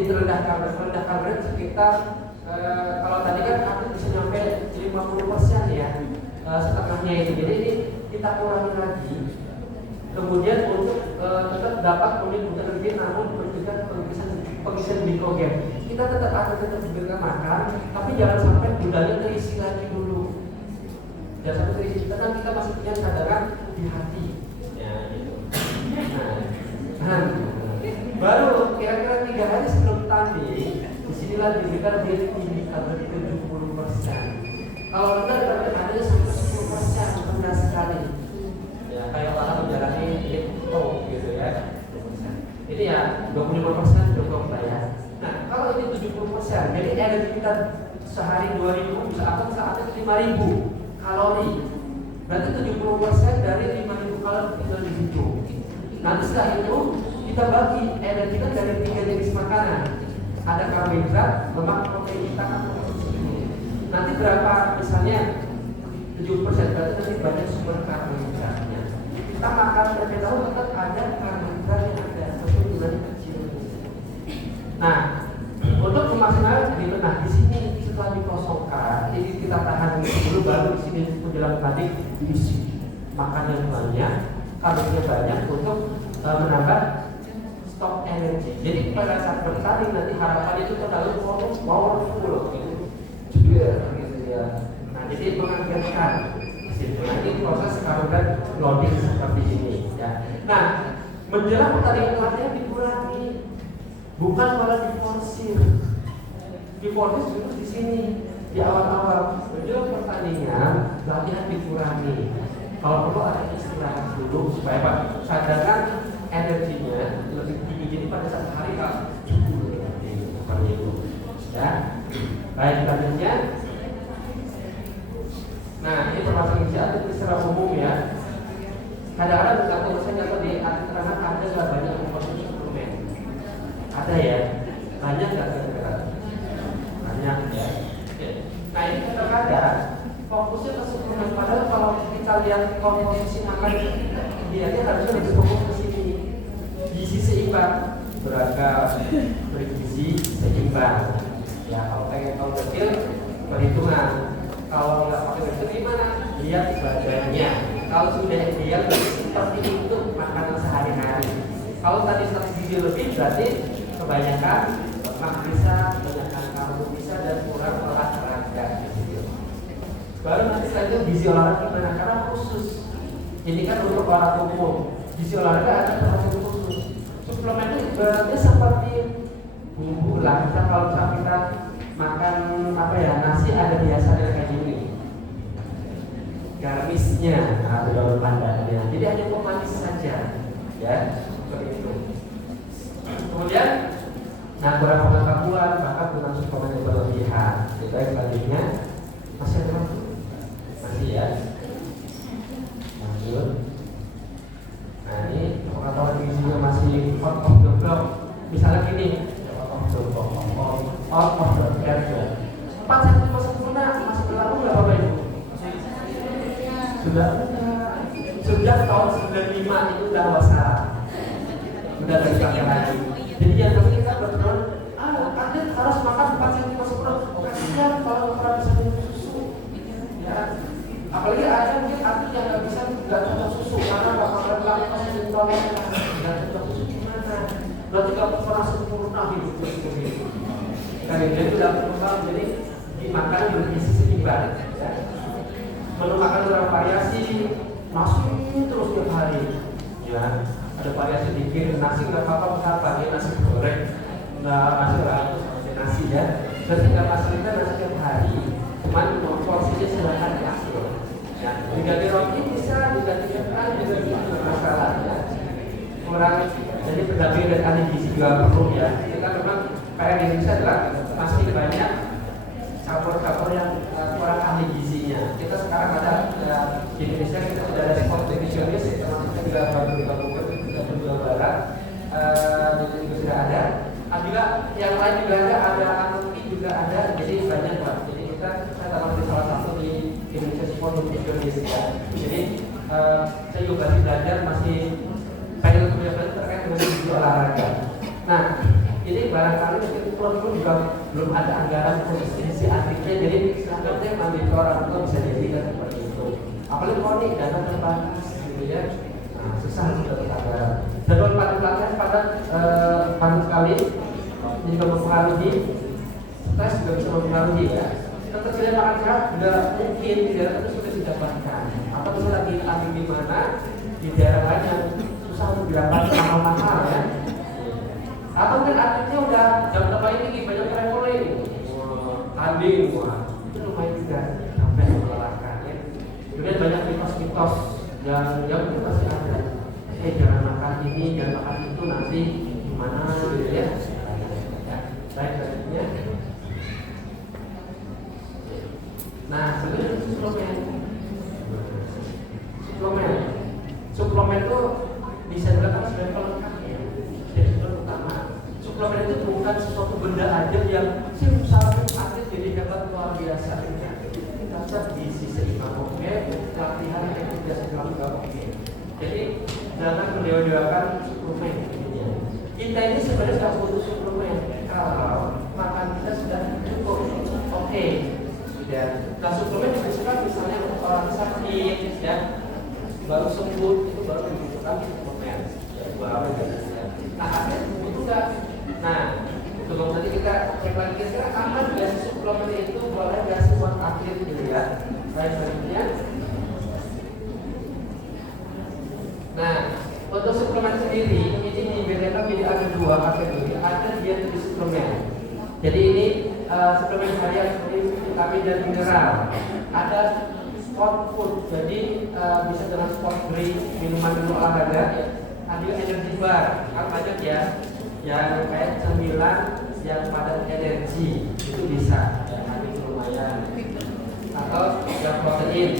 Jadi rendah karbohidrat sekitar kalau tadi kan atlet bisa nyampe 50% ya, setengahnya itu. Jadi ini kita kurangi lagi. Kemudian untuk tetap dapat menyebutkan energi namun mencegah pengisian glikogen. Kita akan diberikan makan, tapi jangan sampai gudangnya terisi lagi dulu. Jangan sampai terisi, karena kita masih punya cadangan di hati. Ya gitu. Nah, baru kira-kira 3 hari sebelum tanding, disinilah diberikan diet tinggi karbohidrat 70%. Kalau rendah berarti hanya sampai 10%, rendah sekali. Ya kayak orang menjalani diet keto gitu ya. Ini ya 25% cukup lah ya. Nah kalau ini 70%, jadi energi kita sehari 2000 bisa atau saatnya 5000 kalori. Berarti 70% dari 5000 kalori tinggal di situ. Nanti setelah itu kita bagi energi kita dari 3 jenis makanan. Ada karbohidrat, lemak, protein, kita akan konsumsi ini. Nanti berapa misalnya 70%, berarti nanti banyak sumber karbohidratnya. Kita makan tempe tahu tetap ada karbohidrat yang ada, tapi jumlahnya kecil. Nah, untuk memaksimalkan itu, nah di sini setelah dikosongkan, jadi kita tahan dulu, baru di sini menjelang tadi diisi makan yang banyak, karbohidratnya banyak untuk menambah stok energi. Jadi pada saat bertanding nanti harapan itu terlalu powerful gitu ya. Nah jadi mengagetkan situ. Nanti proses karbohidrat loading seperti ini ya. Nah menjelang pertandingan latihan dikurangi, bukan malah diforsir. Diforsir justru di sini di awal-awal. Menjelang pertandingan latihan dikurangi. Kalau perlu ada istirahat dulu supaya Pak cadangan energinya lebih tinggi. Jadi pada saat hari cukup seperti itu. Ya. Baik selanjutnya. Nah ini termasuk inisiatif secara umum ya. Kadang-kadang atau saya nyata di atlet renang ada nggak banyak mengkonsumsi suplemen? Ada ya. Banyak nggak kira-kira? Banyak ya. Nah ini kadang-kadang fokusnya ke suplemen, padahal kalau kita lihat komposisi makan dietnya harusnya lebih fokus ke sini. Gizi seimbang, beragam, bergizi seimbang. Ya kalau pengen tahu detail perhitungan. Kalau nggak pakai detail gimana? Lihat badannya. Kalau sudah ideal seperti itu makanan sehari-hari. Kalau tadi 100 gizi lebih berarti kebanyakan lemak bisa, kebanyakan karbo bisa dan kurang olahraga. Baru nanti selanjutnya gizi olahraga gimana? Karena khusus. Ini kan untuk olahraga umum. Gizi olahraga ada perhatian khusus. Suplemen itu ibaratnya seperti bumbu lah. Kita kalau kita makan apa ya, nasi ada biasanya kayak gini. Garnisnya atau daun pandannya. Jadi hanya pemanis saja, ya seperti itu. Kemudian, nah kurang pengetahuan maka kurang suplemen yang berlebihan. Kita yang selanjutnya masih ada waktu. Masih ya. Lanjut. Nah ini pengetahuan gizinya masih out of the block. Misalnya gini, out of the block. 4 cm sempurna masih berlaku nggak Bapak Ibu? Sudah tahun 95 itu udah wassalam. Sudah dari pakai lagi. Jadi yang tadi kita berdoa, kalian harus makan 4 cm sempurna. Kasihan kalau kurang bisa minum susu. Ya. Apalagi ada mungkin atlet yang nggak bisa nggak cocok susu karena bakal laktos intoleran. Nggak cocok susu gimana? Berarti nggak pernah sempurna hidup begitu. Karena dia sudah berkembang jadi dimakan bergizi seimbang. Ya. Menu makan bervariasi, nasi terus tiap hari. Ya, ada variasi dikit, nasi nggak apa-apa, ya nasi goreng, nasi ratus, nasi ya. Berarti nggak masalah nasi tiap hari. Cuman porsinya silahkan diatur. Ya, diganti roti bisa, diganti ikan juga tidak masalah ya. Kurang, jadi pendamping dari ahli gizi juga perlu ya. Kita memang kayak di Indonesia adalah masih banyak campur-campur yang kurang ahli gizinya. Kita sekarang ada di Indonesia kita sudah ada sport nutritionist, termasuk juga kita juga barat, itu sudah ada. Juga yang lain juga ada anatomi juga ada. Jadi banyak lah. Jadi saya termasuk salah satu di Indonesia sport nutritionist ya. Jadi saya juga masih belajar, masih pengen belajar terkait dengan gizi olahraga. Nah Jadi barangkali mungkin perlu juga belum ada anggaran khusus isi artinya, jadi selanjutnya ambil ke orang tua bisa dijadikan seperti itu. Apalagi kalau nih dana terbatas gitu ya, nah, susah untuk dapat anggaran. Jadwal pelatihan padat padat sekali, ini juga mempengaruhi, stres juga bisa mempengaruhi ya. Ketersediaan makan sehat juga mungkin di daerah itu sudah didapatkan, atau misalnya lagi di mana di daerah lain yang susah untuk didapatkan mahal-mahal ya. Atau mungkin atletnya udah jam berapa ini banyak traveling, tanding, itu lumayan juga sampai melelahkan ya. Kemudian banyak mitos-mitos yang itu pasti ada. Jangan makan ini, jangan makan itu, nanti gimana gitu ya. Baik selanjutnya. Nah, sebenarnya suplemen itu bisa dikatakan sebagai pelengkap ya. Jadi utama. Suplemen itu bukan sesuatu benda aja yang simsalabim atlet jadi hebat luar biasa. Kita di sisi imam oke, latihan yang biasa dilakukan oke. Jadi jangan mendewa-dewakan suplemen. Kita ini sebenarnya tidak butuh suplemen kalau makan kita sudah cukup. Oke. Ya, nah suplemen dibutuhkan misalnya untuk orang sakit ya, baru sembuh itu baru dibutuhkan suplemen ya, baru ya. Nah atlet itu enggak. Nah sebelum tadi kita cek lagi kira-kira aman nggak sih suplemen itu, boleh nggak sih buat atlet gitu ya. Baik selanjutnya. Nah untuk suplemen sendiri ini dibedakan menjadi ada dua kategori, ada diet suplemen. Jadi ini suplemen harian seperti vitamin dan mineral. Ada sport food, jadi bisa dengan sport drink, minuman olahraga. Ada energi bar, kan banyak ya, yang kayak cemilan yang padat energi itu bisa, yang itu lumayan. Atau yang protein.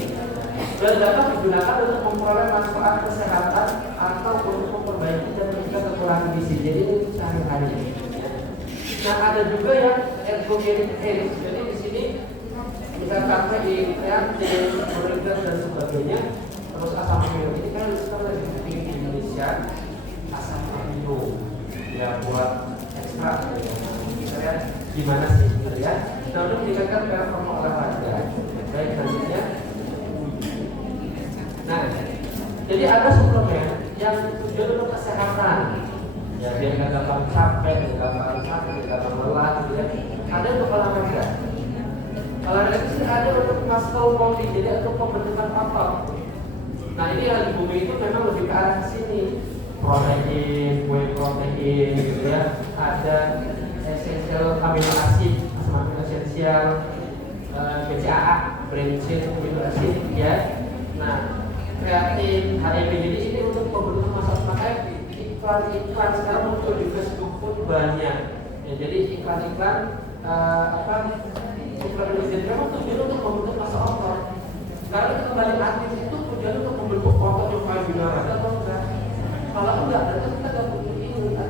Dan dapat digunakan untuk memperoleh manfaat kesehatan atau untuk memperbaiki dan mencegah kekurangan gizi. Jadi itu sehari-hari. Nah ada juga yang ergogenik health. Jadi di sini bisa pakai kreatin, protein dan sebagainya. Terus asam amino ini kan sekarang lagi penting di Indonesia. Asam amino ya buat ekstra. Kita lihat gimana sih gitu ya. Nah untuk meningkatkan performa olahraga. Baik selanjutnya. Nah jadi ada suplemen yang tujuan untuk kesehatan. Ya biar nggak gampang capek, nggak gampang sakit, nggak gampang lelah gitu ya. Ada untuk olahraga. Olahraga itu sih ada untuk muscle building, jadi untuk pembentukan otot. Nah ini yang di bumi itu memang lebih ke arah sini. Protein, whey protein gitu ya. Ada essential amino acid, asam amino esensial, BCAA, branched amino acid ya. Nah kreatin, HMB, jadi ini untuk pembentukan massa otot. Iklan sekarang muncul di Facebook pun banyak ya, jadi iklan-iklan suplemen itu memang tujuan untuk membentuk massa otot. Sekarang kita kembali aktif itu tujuan untuk membentuk otot yang paling binaraga atau enggak? Kalau enggak, berarti kita nggak butuh ini ya enggak?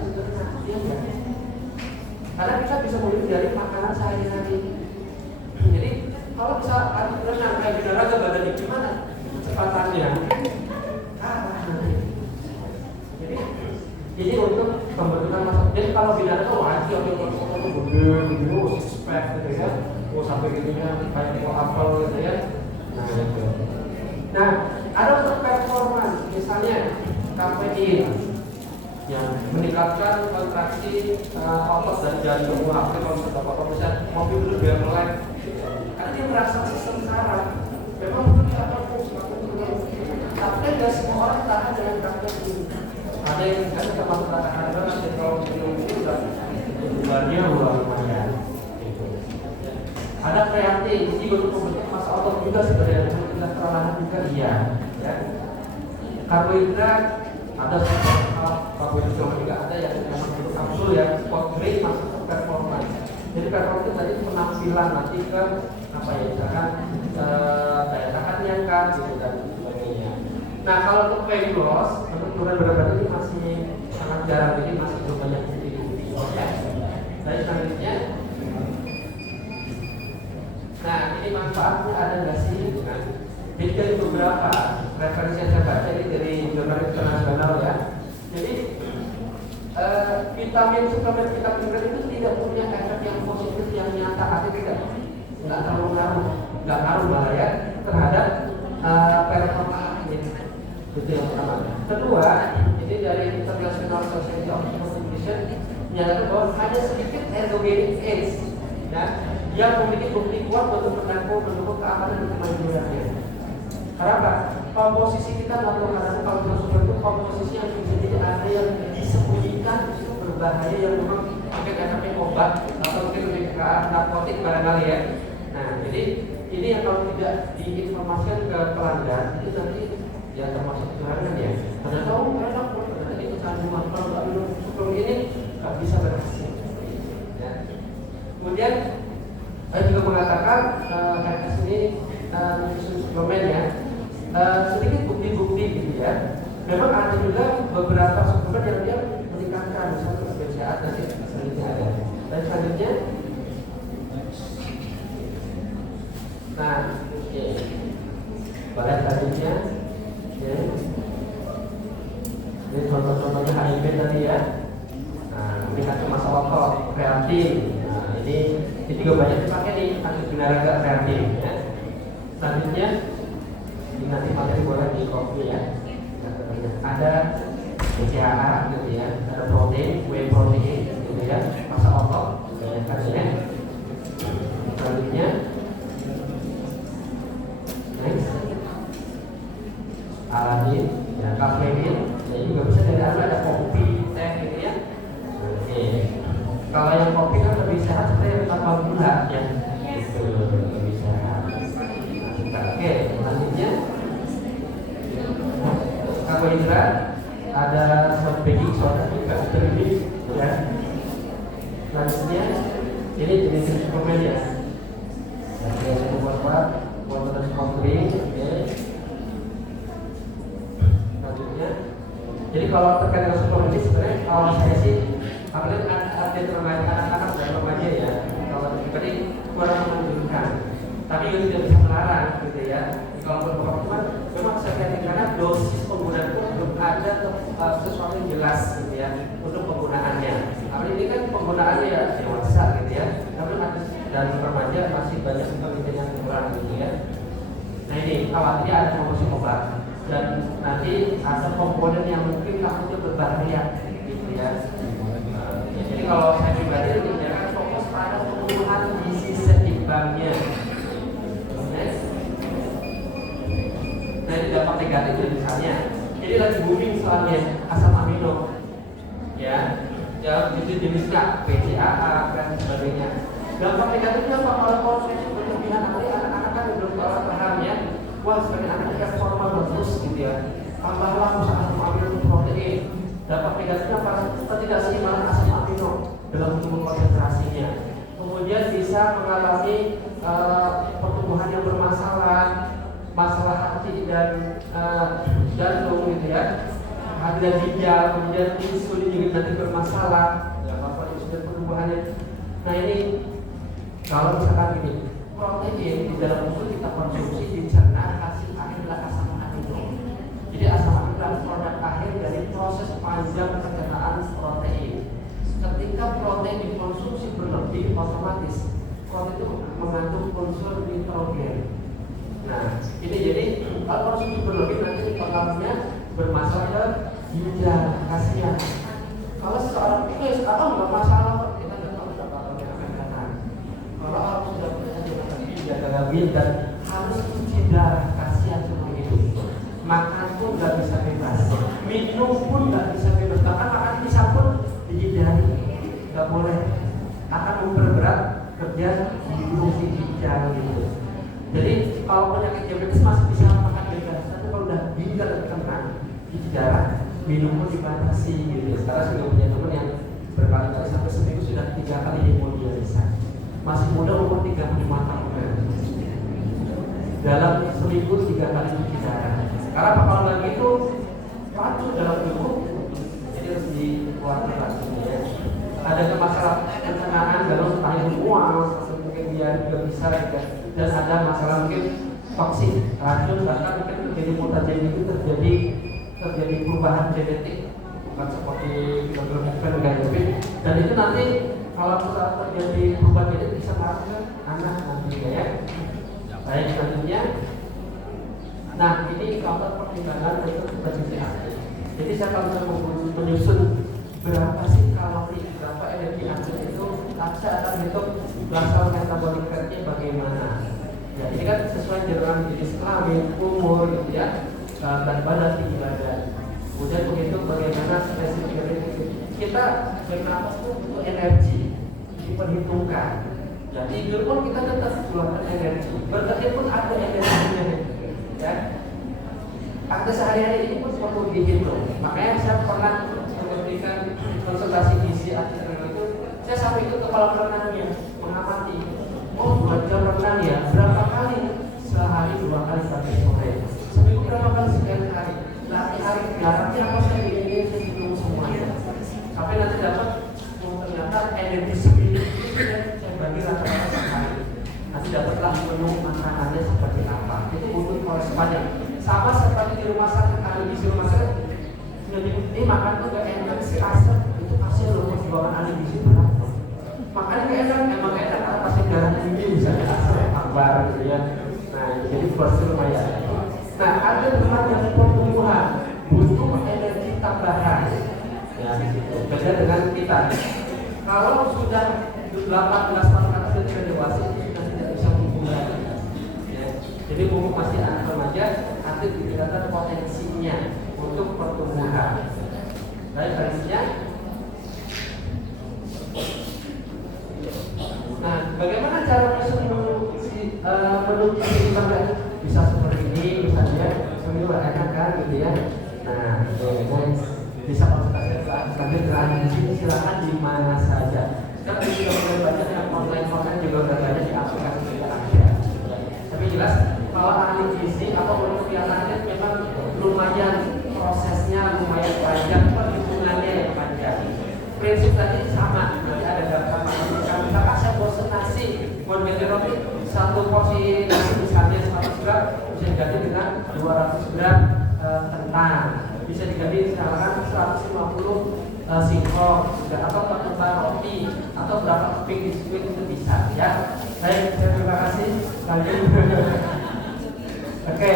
Karena kita bisa memilih dari makanan sehari-hari. Jadi kalau bisa ada berenang kayak binaraga badannya gimana kecepatannya? Kalah nanti. Jadi untuk pembentukan massa, jadi kalau binatang wajib untuk foto gede, spek gitu ya, sampai gitunya kayak mau apel gitu ya. Nah itu. Nah ada untuk performance, misalnya kafein yang meningkatkan kontraksi otot dan jantung. Wah, kalau misalnya mobil dulu biar melek, karena dia merasa sengsara. Memang itu apa pun tapi nggak semua orang tahan dengan kafein. Ada yang kan kita masuk katakan nanti kalau minum itu bebannya lumayan. Ada kreatin, ini untuk membentuk massa otot juga sebenarnya, kita perlahan juga iya. Ya. Karbohidrat ada karbohidrat juga ada yang memang bentuk kapsul yang sport drink masuk ke performance. Jadi performance itu tadi penampilan nanti ke apa ya, misalkan daya tahannya kan gitu dan sebagainya. Nah kalau untuk weight loss, untuk turun berat badan ini masih sangat jarang, jadi masih belum banyak bukti-bukti. Oke. Dari selanjutnya, nah ini manfaatnya ada nggak sih? Nah, jadi dari beberapa referensi yang saya baca ini dari jurnal internasional ya. Jadi suplemen vitamin Itu yang pertama. Kedua, ini dari International Society of Constitution menyatakan bahwa ada sedikit endogenic age, ya, yang memiliki bukti kuat untuk mendukung keamanan dan kemajuannya. Kenapa? Komposisi kita kadang-kadang kalau kita itu komposisi yang bisa jadi ada yang disembunyikan itu berbahaya yang memang mungkin efeknya obat atau mungkin lebih ke narkotik barangkali ya. Nah, jadi ini yang kalau tidak diinformasikan ke pelanggan itu nanti ya termasuk kecurangan ya. Karena tahu mereka ternyata itu kandungan kalau nggak minum suplemen ini nggak bisa berhasil. Ya. Kemudian saya juga mengatakan RS ini suplemen ya. Sedikit bukti-bukti gitu ya. Memang ada juga beberapa suplemen yang dia meningkatkan misalnya BCA nanti selanjutnya ada. Dan selanjutnya, nah, pada selanjutnya, ya. Ini contoh-contohnya HIV tadi ya. Nah, meningkatkan masa otot, kreatin. Nah, ini juga banyak dipakai nih antigeneraga kreatin ya. Selanjutnya ini nanti materi boleh di kopi ya. Ada BCAA gitu ya, ada protein, whey protein gitu ya, masa otot banyak ya. Selanjutnya next alanin ya, kafein ya juga bisa dari ada kopi, teh gitu ya. Oke. Kalau yang kopi kan lebih sehat seperti yang tanpa gula ya. Itu lebih sehat. Oke, selanjutnya karbohidrat ada baking soda juga terlebih ya. Selanjutnya ini jenis suplemen ya. Ada buat water coffee ya. Selanjutnya, jadi kalau terkait dengan suplemen ini sebenarnya kalau saya sih apalagi ada remaja anak-anak dan remaja ya. Kalau tadi kurang menunjukkan, tapi juga tidak bisa melarang gitu ya. Kalau beberapa teman memang saya lihat karena dosis penggunaan itu belum ada sesuatu yang jelas gitu ya untuk penggunaannya. Apalagi ini kan penggunaannya ya dewasa gitu ya, tapi dan remaja masih banyak penelitian yang kurang gitu ya. Nah ini khawatirnya ada komposisi obat dan nanti ada komponen yang mungkin takutnya berbahaya gitu ya. Jadi kalau saya pribadi jangan fokus pada pemenuhan gizi seimbangnya. Nah ini dampak negatif misalnya. Jadi lagi booming soalnya asam amino, ya jenis-jenisnya BCAA dan sebagainya. Dampak negatifnya apa kalau konsumsi berlebihan? Apalagi anak-anak kan belum paham ya. Wah sebagai anak kita formal bagus gitu ya. Tambahlah asam amino protein. Dampak negatifnya apa? Ketidakseimbangan asam amino dalam tubuh konsentrasinya. Kemudian bisa mengalami pertumbuhan yang bermasalah, masalah hati dan jantung gitu ya, hati dan ginjal, kemudian insulin juga nanti bermasalah, ya apa insulin pertumbuhannya. Nah ini kalau misalkan gini, protein di dalam tubuh kita konsumsi dicerna hasil akhir adalah asam amino. Jadi asam amino adalah produk akhir dari proses panjang pencernaan protein. Ketika protein dikonsumsi berlebih, otomatis protein itu mengandung unsur nitrogen. Nah, ini jadi kalau konsumsi berlebih nanti pengaruhnya bermasalah ke ginjal, kasihan. Kalau seseorang itu nggak masalah, kita nggak tahu berapa tahun yang akan datang. Kalau orang sudah punya ginjal gagal dan harus cuci darah, kasihan seperti itu. Makan pun nggak bisa bebas, minum pun nggak bisa bebas, bahkan makan bisa pun dihindari, nggak boleh. Akan memperberat kerja di fungsi ginjal gitu. Jadi kalau penyakit diabetes masih bisa makan bebas, tapi kalau udah ginjal kena di darah, minum pun dibatasi gitu. Sekarang sudah punya teman yang berkali-kali sampai seminggu sudah 3 kali hemodialisa. Masih muda umur 35 tahun. Dalam seminggu 3 kali cuci darah. Karena kalau lagi itu racun dalam tubuh, jadi harus dikeluarkan racunnya. Ada masalah pencernaan dalam tahan mual, mungkin dia juga bisa ya. Dan ada masalah mungkin toksik, racun, bahkan mungkin terjadi mutagen itu terjadi perubahan genetik, bukan seperti film tapi dan itu nanti kalau saat terjadi perubahan genetik bisa ngaruh ke anak nanti ya. Baik selanjutnya Nah, ini contoh pertimbangan untuk konsumsi aktif. Jadi saya kalau saya menyusun berapa sih kalori, berapa energi aktif itu, saya akan hitung basal metabolic rate-nya bagaimana. Ya, ini kan sesuai dengan jenis kelamin, umur, gitu ya, berat badan, tinggi badan. Kemudian begitu bagaimana spesifik kita bernapas itu butuh energi diperhitungkan. Ya, tidur pun kita tetap keluarkan energi, bekerja pun ada energinya, ya. Aktivitas sehari-hari ini pun perlu dihitung. Makanya saya pernah memberikan konsultasi gizi aktif itu, saya sampai itu kepala renangnya mengamati. Oh, 2 jam renang ya, berapa kali? Sehari 2 kali sampai sore. Seminggu berapa kali? 9 hari. Nanti hari daratnya apa saya ingin hitung semuanya. Sampai nanti dapat ternyata energi segini saya bagi rata-rata sekali. Nanti dapatlah menu makanannya seperti apa. Itu butuh proses panjang. Sama seperti di rumah sakit, ahli gizi rumah sakit. Ini makan tuh gak enak si asam, itu pasti lo perjuangan ahli gizi berat. Makanya gak enak, emang enak kalau pasien darah tinggi misalnya asam akbar gitu ya. Nah, jadi porsi lumayan. Nah, ada teman yang pertumbuhan butuh energi tambahan. Ya, gitu. Beda dengan kita. Kalau sudah 18 tahun atas sudah dewasa itu sudah tidak bisa tumbuh lagi. Ya. Jadi mumpung masih anak remaja, nanti dikatakan potensinya untuk pertumbuhan. Baik, baiknya. Nah, bagaimana cara menuju keseimbangan? Bisa seperti ini, misalnya seminggu enak kan, gitu ya. Nah, bisa konsultasi sambil berani di sini, silakan di mana saja. Sekarang sudah mulai banyak yang online juga udah banyak di aplikasi juga ada. Tapi jelas kalau ahli gizi apa kelihatannya memang lumayan prosesnya lumayan panjang, perhitungannya yang panjang. Prinsip tadi sama, nanti ada daftar makan. Kita saya bosan nasi, mau ganti roti, 1 porsi nasi misalnya 100 gram bisa diganti dengan 200 gram kentang. Bisa diganti misalkan 150 singkong atau pertembak roti atau berapa keping biskuit itu bisa ya. Baik, terima kasih. Lanjut. Oke,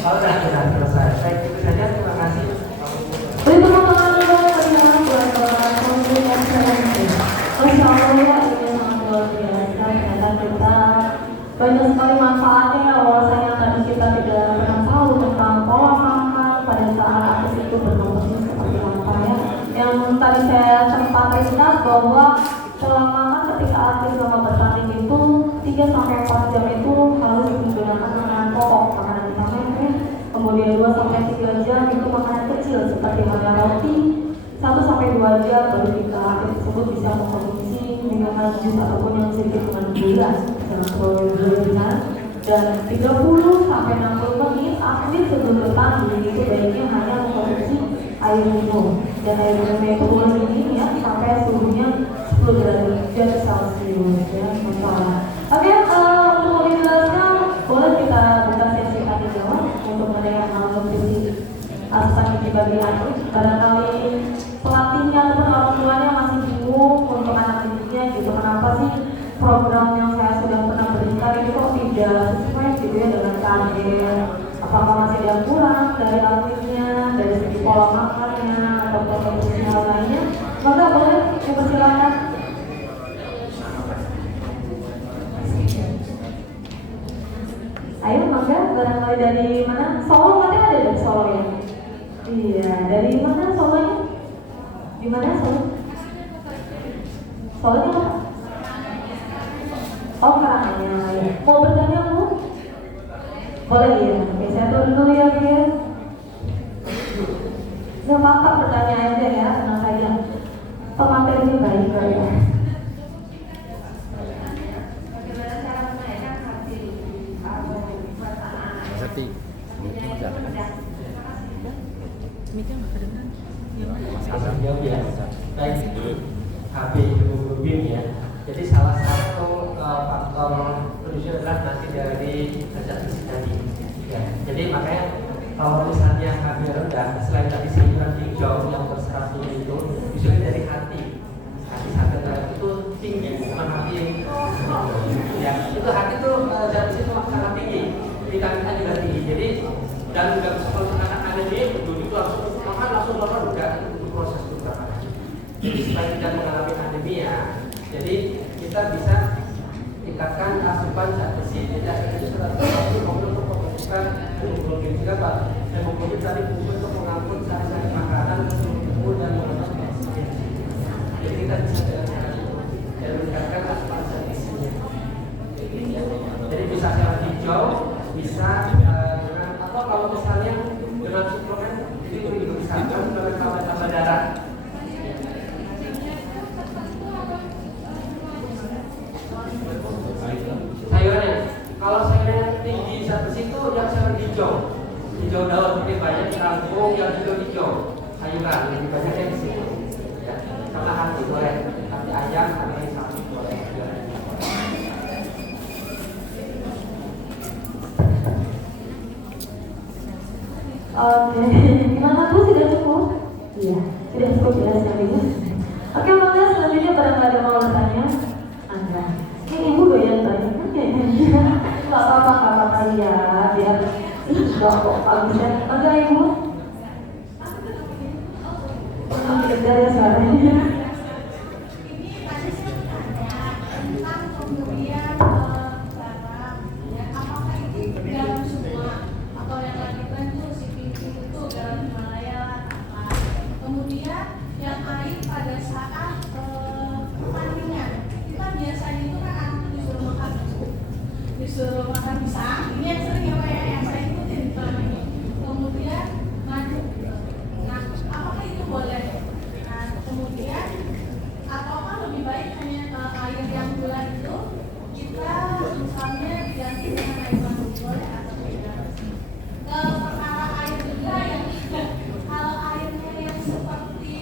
kalau sudah selesai. Baik, itu saja. Terima kasih. Beri tepuk tangan dulu perjalanan buat konsul yang selanjutnya. Masya Allah ya, ini sangat luar biasa. Ternyata kita banyak sekali manfaatnya ya. Bahwasanya tadi kita tidak pernah tahu tentang pola makan pada saat aktif itu berkompetisi seperti apa ya. Yang tadi saya sempat ingat bahwa pola makan ketika aktif selama bertanding itu 3-4 jam itu harus digunakan makanan pokok, makanan utama. Kemudian 2-3 jam itu makanan kecil seperti makan roti. 1-2 jam baru kita aktif tersebut bisa mengkonsumsi minuman jus ataupun yang sedikit dengan gula, jangan terlalu berlebihan. Dan 30-60 menit aktif sebelum bertanding itu baiknya hanya mengkonsumsi air minum. Dan air minumnya itu boleh dingin ya, sampai suhunya 10 derajat Celcius ya, misalnya. Oke, untuk dijelaskan boleh kita buka sesi tanya jawab untuk mendengar hal nutrisi asupan gizi bagi anak. Barangkali pelatihnya ataupun orang tuanya masih bingung untuk anak didiknya gitu, kenapa sih program yang saya sudah pernah berikan itu kok tidak sesuai gitu ya dengan target, apakah masih ada kurang dari atletnya, dari segi pola makannya atau nutrisi hal lainnya. Maka boleh dipersilakan. Ayo, maka barangkali dari mana? Solo katanya ada dari Solo ya? Iya, dari mana Solonya? Di mana Solo? Solonya apa? Oh, Karanganyar ya. Mau bertanya Bu? Boleh ya? Oke, saya turun dulu ya Bu ya. Nggak apa-apa, bertanya aja ya, tenang saja. Pematerinya baik kok ya. Jauh ya, baik KB Bim ya. Jadi salah satu faktor produksi adalah nanti dari zat gizi tadi. Ya. Jadi makanya kalau misalnya KB rendah, selain tadi sayuran hijau yang berserat itu, bisa dari hati. Hati sangat itu tinggi, bukan hati. Ya, itu hati itu zat gizi sangat tinggi. Vitamin A juga tinggi. Jadi dan nggak bisa kalau anak anemia duduk langsung makan langsung normal enggak, itu butuh proses beberapa hari. Jadi supaya tidak mengalami anemia, jadi kita bisa tingkatkan asupan zat besi. Jadi akhirnya setelah itu untuk membutuhkan hemoglobin berapa? Hemoglobin tadi fungsi untuk mengangkut sari-sari makanan ke seluruh tubuh dan mengelola oksigen. Jadi kita bisa dengan cara itu dan meningkatkan asupan zat besinya. Jadi bisa secara hijau, bisa dengan atau kalau misalnya dengan suplemen itu juga bisa dengan tambah darah. Sayurannya, kalau sayuran tinggi zat besi itu yang sayuran hijau, hijau daun lebih banyak kangkung yang hijau-hijau, sayuran lebih banyak yang di situ. Ya, karena hati boleh, hati ayam, hati sapi boleh. Oke, gimana Bu? Sudah cukup? Iya, sudah cukup jelasnya Ibu. Oke, maka selanjutnya barangkali ada mau bertanya? Anda. Ini Ibu doyan tanya kan kayaknya. Gak apa-apa ya, biar gak kok bagus ya. Oke Ibu. Dengar ya suaranya. Disuruh makan pisang, ini yang sering yang saya ikutin selama ini. Kemudian madu. Nah, apakah itu boleh? Nah, kemudian ataukah lebih baik hanya air yang gula itu kita misalnya diganti dengan air madu, boleh atau tidak? Perkara air juga yang kalau airnya yang seperti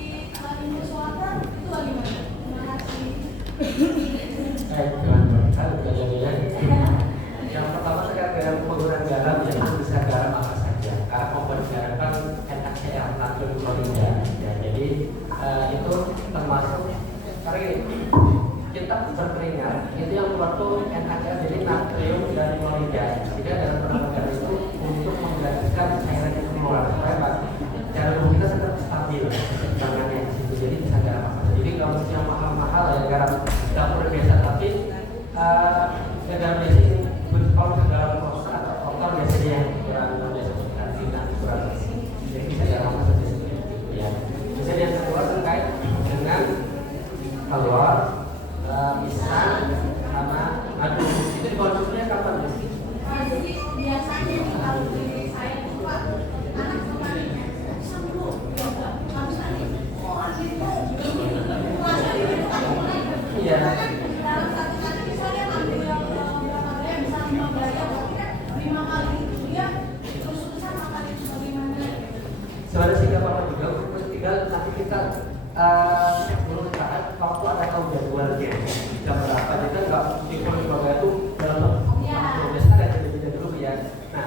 Indus water itu bagaimana? Terima kasih. Yang pertama terkait dengan penggunaan garam, yang bisa garam apa saja. Karena komponen garam kan NaCl, natrium klorida. Ya, jadi itu termasuk karena gini, kita berkeringat itu yang keluar tuh NaCl, jadi natrium dan klorida. Jadi dalam penambahan garam itu untuk menggantikan cairan yang keluar supaya cara tubuh kita tetap stabil keseimbangannya di situ. Jadi bisa garam apa saja. Jadi kalau yang mahal-mahal ya garam dapur biasa, tapi garam biasa ini kalau ke dalam proses atau kotor biasanya yang kurang biasa kurang bersih, jadi bisa garam apa saja ya. Kemudian yang kedua terkait dengan telur, pisang, sama madu, itu dikonsumsinya kapan sih? Jadi biasanya kalau di saya itu Pak, anak kemarinnya pisang dulu, habis tadi, habis itu Iya. dalam satu kali misalnya ambil berapa gaya, bisa 5 gaya, kira 5 kali itu dia terus-terusan makan itu bagaimana? Sebenarnya sih gak apa-apa juga, tinggal nanti kita dulu saat waktu ada tahu jadwalnya jam berapa, jadi kan nggak di Surabaya itu dalam biasa ada jeda-jeda dulu ya. Nah,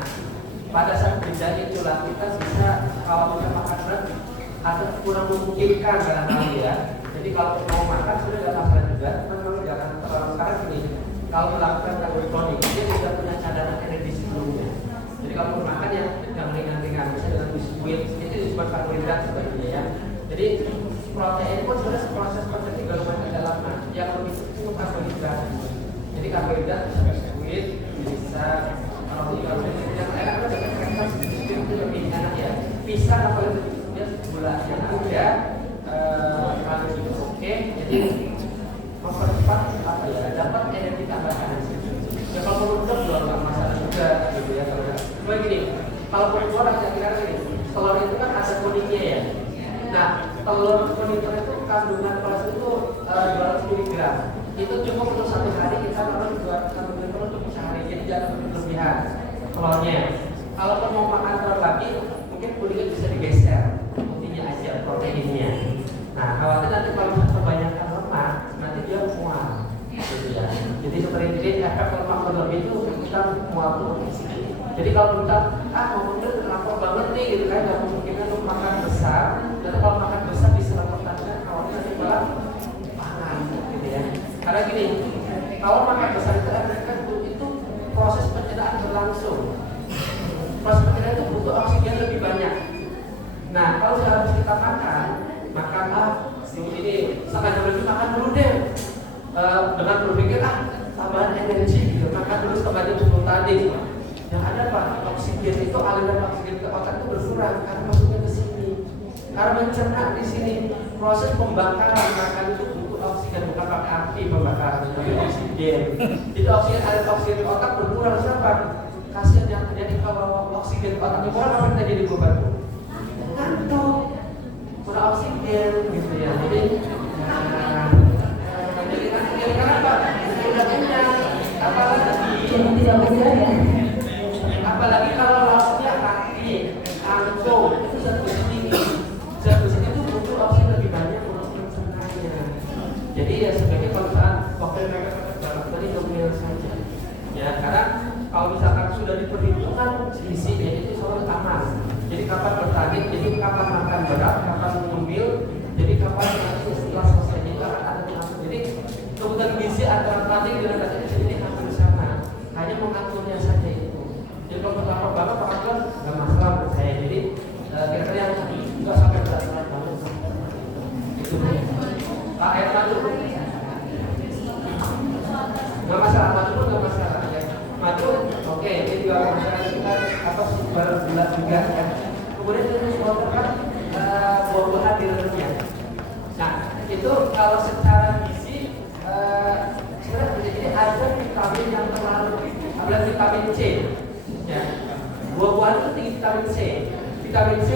pada saat jeda itulah kita bisa kalau kita makan berat atau kurang memungkinkan barangkali ya. Jadi kalau mau makan sudah nggak masalah juga, memang jangan terlalu sekarang ini. Kalau melakukan karbo kronik, dia sudah punya cadangan energi sebelumnya. Jadi kalau mau makan yang ringan-ringan, misalnya dengan biskuit, itu disebut karbohidrat sebenarnya ya. Jadi protein pun sebenarnya proses seperti galuman di dalamnya. Yang lebih itu karbohidrat. Jadi karbohidrat bisa biskuit, bisa kalau karbohidrat yang enak kan jangan kertas biskuit itu lebih enak ya. Pisang apa itu dia gula yang ada. Kalau itu oke, jadi mempercepat apa ya, dapat energi tambahan. Ya kalau menurut juga nggak masalah juga, gitu ya. Kalau gini, kalau perempuan kira-kira gini, telur itu kan ada kuningnya ya. Nah, telur kuning itu kandungan kolesterol itu 200 mg. Itu cukup untuk satu hari kita makan 200 mg untuk sehari, jadi jangan berlebihan telurnya. Kalau mau makan telur lagi, mungkin kuningnya bisa digeser, putihnya aja proteinnya. Nah, khawatir nanti kalau kebanyakan lemak, nanti dia mual, gitu ya. Jadi seperti ini efek lemak berlebih itu kita mual tuh. Jadi kalau kita mau udah lapar banget nih, gitu kan, nggak mungkin untuk makan besar. Dan kalau makan besar bisa lemaknya, khawatir nanti malah pangan, gitu ya. Karena gini, kalau makan besar itu proses pencernaan berlangsung. Proses pencernaan itu butuh kita makan ini setengah jam lebih makan dulu deh, dengan berpikir tambahan energi gitu, makan dulu setengah jam sebelum tadi. Yang ada Pak, oksigen itu aliran oksigen ke otak itu berkurang karena masuknya ke sini. Karena mencerna di sini, proses pembakaran makan itu butuh oksigen, bukan pakai api pembakaran, tapi oksigen. Jadi oksigen, aliran oksigen ke otak berkurang. Siapa? Kasihan yang terjadi kalau oksigen ke otak berkurang, apa yang terjadi di beban? Ngantuk, kurang oksigen gitu ya. Jadi karena apa? Udah kenyang, apalagi kalau lauknya kaki, angkung, itu zat besi tinggi. Zat besi itu butuh oksigen lebih banyak untuk mencernanya. Jadi ya sebaiknya kalau misalkan waktu mereka banget tadi domil saja. Ya karena kalau misalkan sudah diperhitungkan gizinya itu selalu aman. Jadi kapan bertanding, jadi kapan makan berat, kapan ngambil, jadi kapan nanti setelah selesai itu akan ada pengatur. Jadi kebutuhan gizi antara tanding dan tanding ini hampir sama. Hanya mengaturnya saja itu. Jadi kalau pertama banget pengatur nggak masalah menurut saya. Jadi kira-kira yang nggak sampai berat-berat banget. Itu air madu nggak masalah, madu pun nggak masalah ya. Madu oke, ini juga masalah kita apa sumber gula juga ya. Kemudian terus kan buah-buahan di dalamnya. Nah itu kalau secara gizi sebenarnya ada vitamin yang terlalu, apalagi vitamin C. Ya, buah-buahan itu tinggi vitamin C. Vitamin C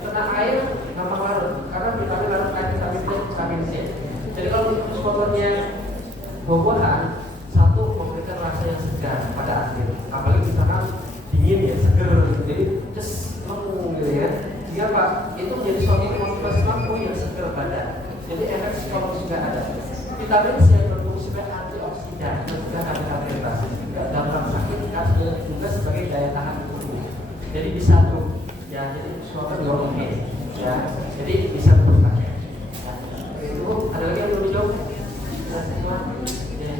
kena air gampang larut karena vitamin larut kayak vitamin C. Jadi kalau spotnya buah-buahan satu memberikan rasa yang segar pada akhir, apalagi misalkan dingin ya seger, jadi lemu gitu ya. Sehingga Pak itu menjadi suatu motivasi mampu yang segar badan. Jadi efek psikologis juga ada. Vitamin C yang berfungsi sebagai antioksidan dan juga anti-inflamasi juga dalam sakit juga sebagai daya tahan tubuh. Jadi bisa tuh ya, jadi suatu juga oke ya. Jadi bisa terpakai. Ya. Itu ada lagi yang belum dijawab? Semua. Ya.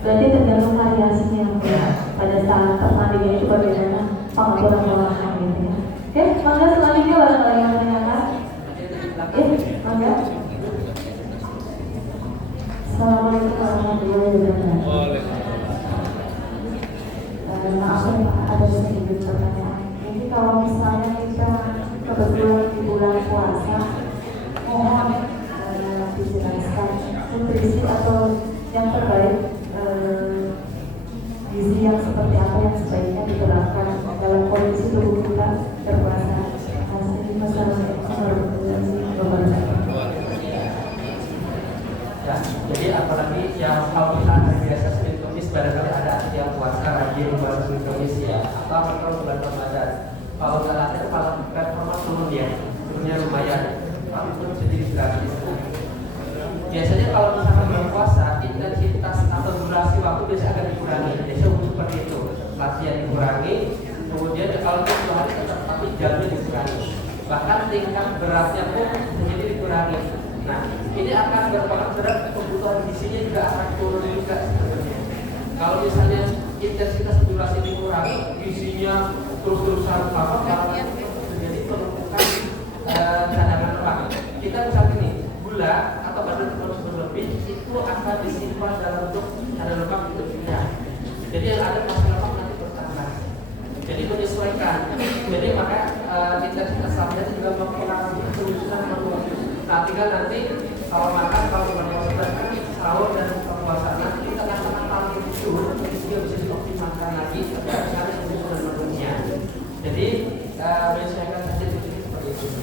Berarti tergantung variasinya ya. Pada saat pertandingan itu bagaimana pengaturan olahan gitu ya. Oke, mangga selanjutnya barangkali yang menanyakan. Mangga. Assalamualaikum warahmatullahi wabarakatuh. Maaf ada sedikit pertanyaan. Jadi kalau misalnya kita kebetulan di bulan puasa, mohon dijelaskan nutrisi atau yang terbaik gizi yang seperti apa yang sebaiknya diterapkan dalam kondisi tubuh kita berpuasa. Assalamualaikum warahmatullahi wabarakatuh. Ya, jadi apalagi yang kalau misalnya biasa sering tulis barangkali ada yang puasa rajin buat sering tulis ya, atau kalau bulan Ramadan kalau salatnya kalau performa turun ya, turunnya lumayan, tapi pun sedikit gratis. Biasanya kalau misalkan berpuasa intensitas atau durasi waktu biasa agak dikurangi, biasa seperti itu, latihan dikurangi, kemudian kalau itu 2 hari tetap tapi jamnya dikurangi, bahkan tingkat beratnya pun menjadi dikurangi. Nah, ini akan berpengaruh terhadap kebutuhan gizinya juga akan turun juga sebenarnya. Kalau misalnya intensitas durasi dikurangi, gizinya terus-terusan terjadi penumpukan cadangan lemak. Kita misalnya ini gula atau badan terus berlebih itu akan disimpan dalam bentuk cadangan lemak itu tidak. Jadi yang ada masa lemak nanti bertambah. Jadi menyesuaikan. Jadi maka intensitas lemaknya juga mempengaruhi kerusuhan lemak. Nah, tinggal nanti kalau makan, kalau bukan puasa kan sahur dan puasa nanti kita tengah-tengah paling itu dia bisa dioptimalkan lagi karena kebutuhan menunya. Jadi menyesuaikan saja seperti itu.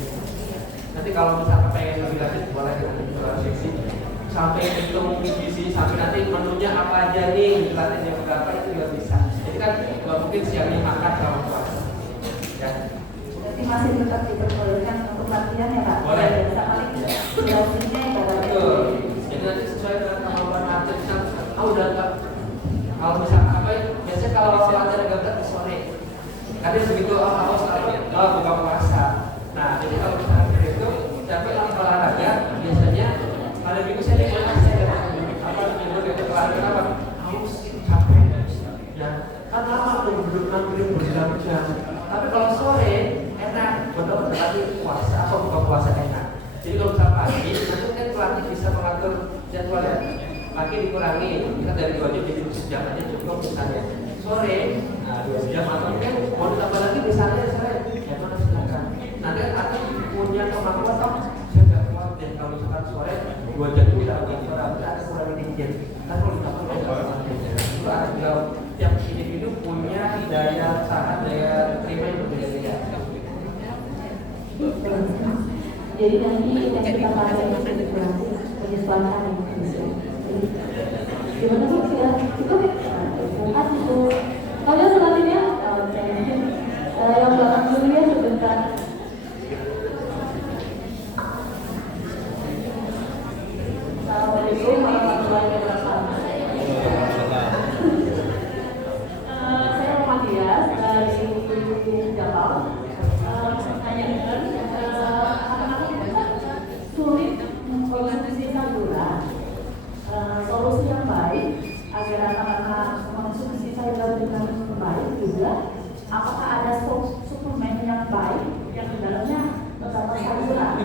Nanti kalau misalnya pengen lebih lanjut boleh nanti seksi sampai hitung gizi sampai nanti menunya apa aja nih, latihannya berapa itu juga bisa. Jadi kan nggak mungkin siangnya makan kalau puasa. Ya. Jadi masih tetap diperbolehkan untuk latihan ya Pak? Boleh. Durasinya ya Pak? Betul. Jadi nanti sesuai dengan kemampuan atlet kan. Udah enggak. Kalau misalnya apa ya? Biasanya kalau latihan agak di sore. Ada begitu haus buka puasa. Nah, jadi kalau misalnya itu tapi olahraga biasanya pada minggu saya apa minggu itu olahraga kenapa? Haus, capek. Ya, kan lama tuh duduk nangkring berjam-jam. Tapi kalau sore enak, betul berarti puasa atau buka puasa enak. Jadi kalau misal pagi, nanti kan pelatih bisa mengatur jadwal ya. Pagi dikurangi, kita dari 2 jam jadi sejam aja cukup misalnya. Sore, 2 jam atau mungkin mau ditambah lagi misalnya sore, ya mana silakan. Nanti atau punya kemampuan, saya nggak kuat deh kalau misalkan sore 2 jam itu udah ada kurang dikit. Kan kalau ditambah lagi itu ada tiap individu punya daya tahan, daya terima yang berbeda-beda. Jadi nanti yang kita pakai untuk penyesuaian itu. Gimana sih ya? Itu bukan itu. Kalau selanjutnya, mungkin yang belakang dulu ya sebentar. Assalamualaikum warahmatullahi wabarakatuh. Saya Matias dari Jakarta. Hanya sulit mengkonsumsi sayuran. Solusi yang baik agar anak-anak mengkonsumsi sayuran dengan baik juga. Apakah ada suplemen yang baik yang di dalamnya terdapat sayuran?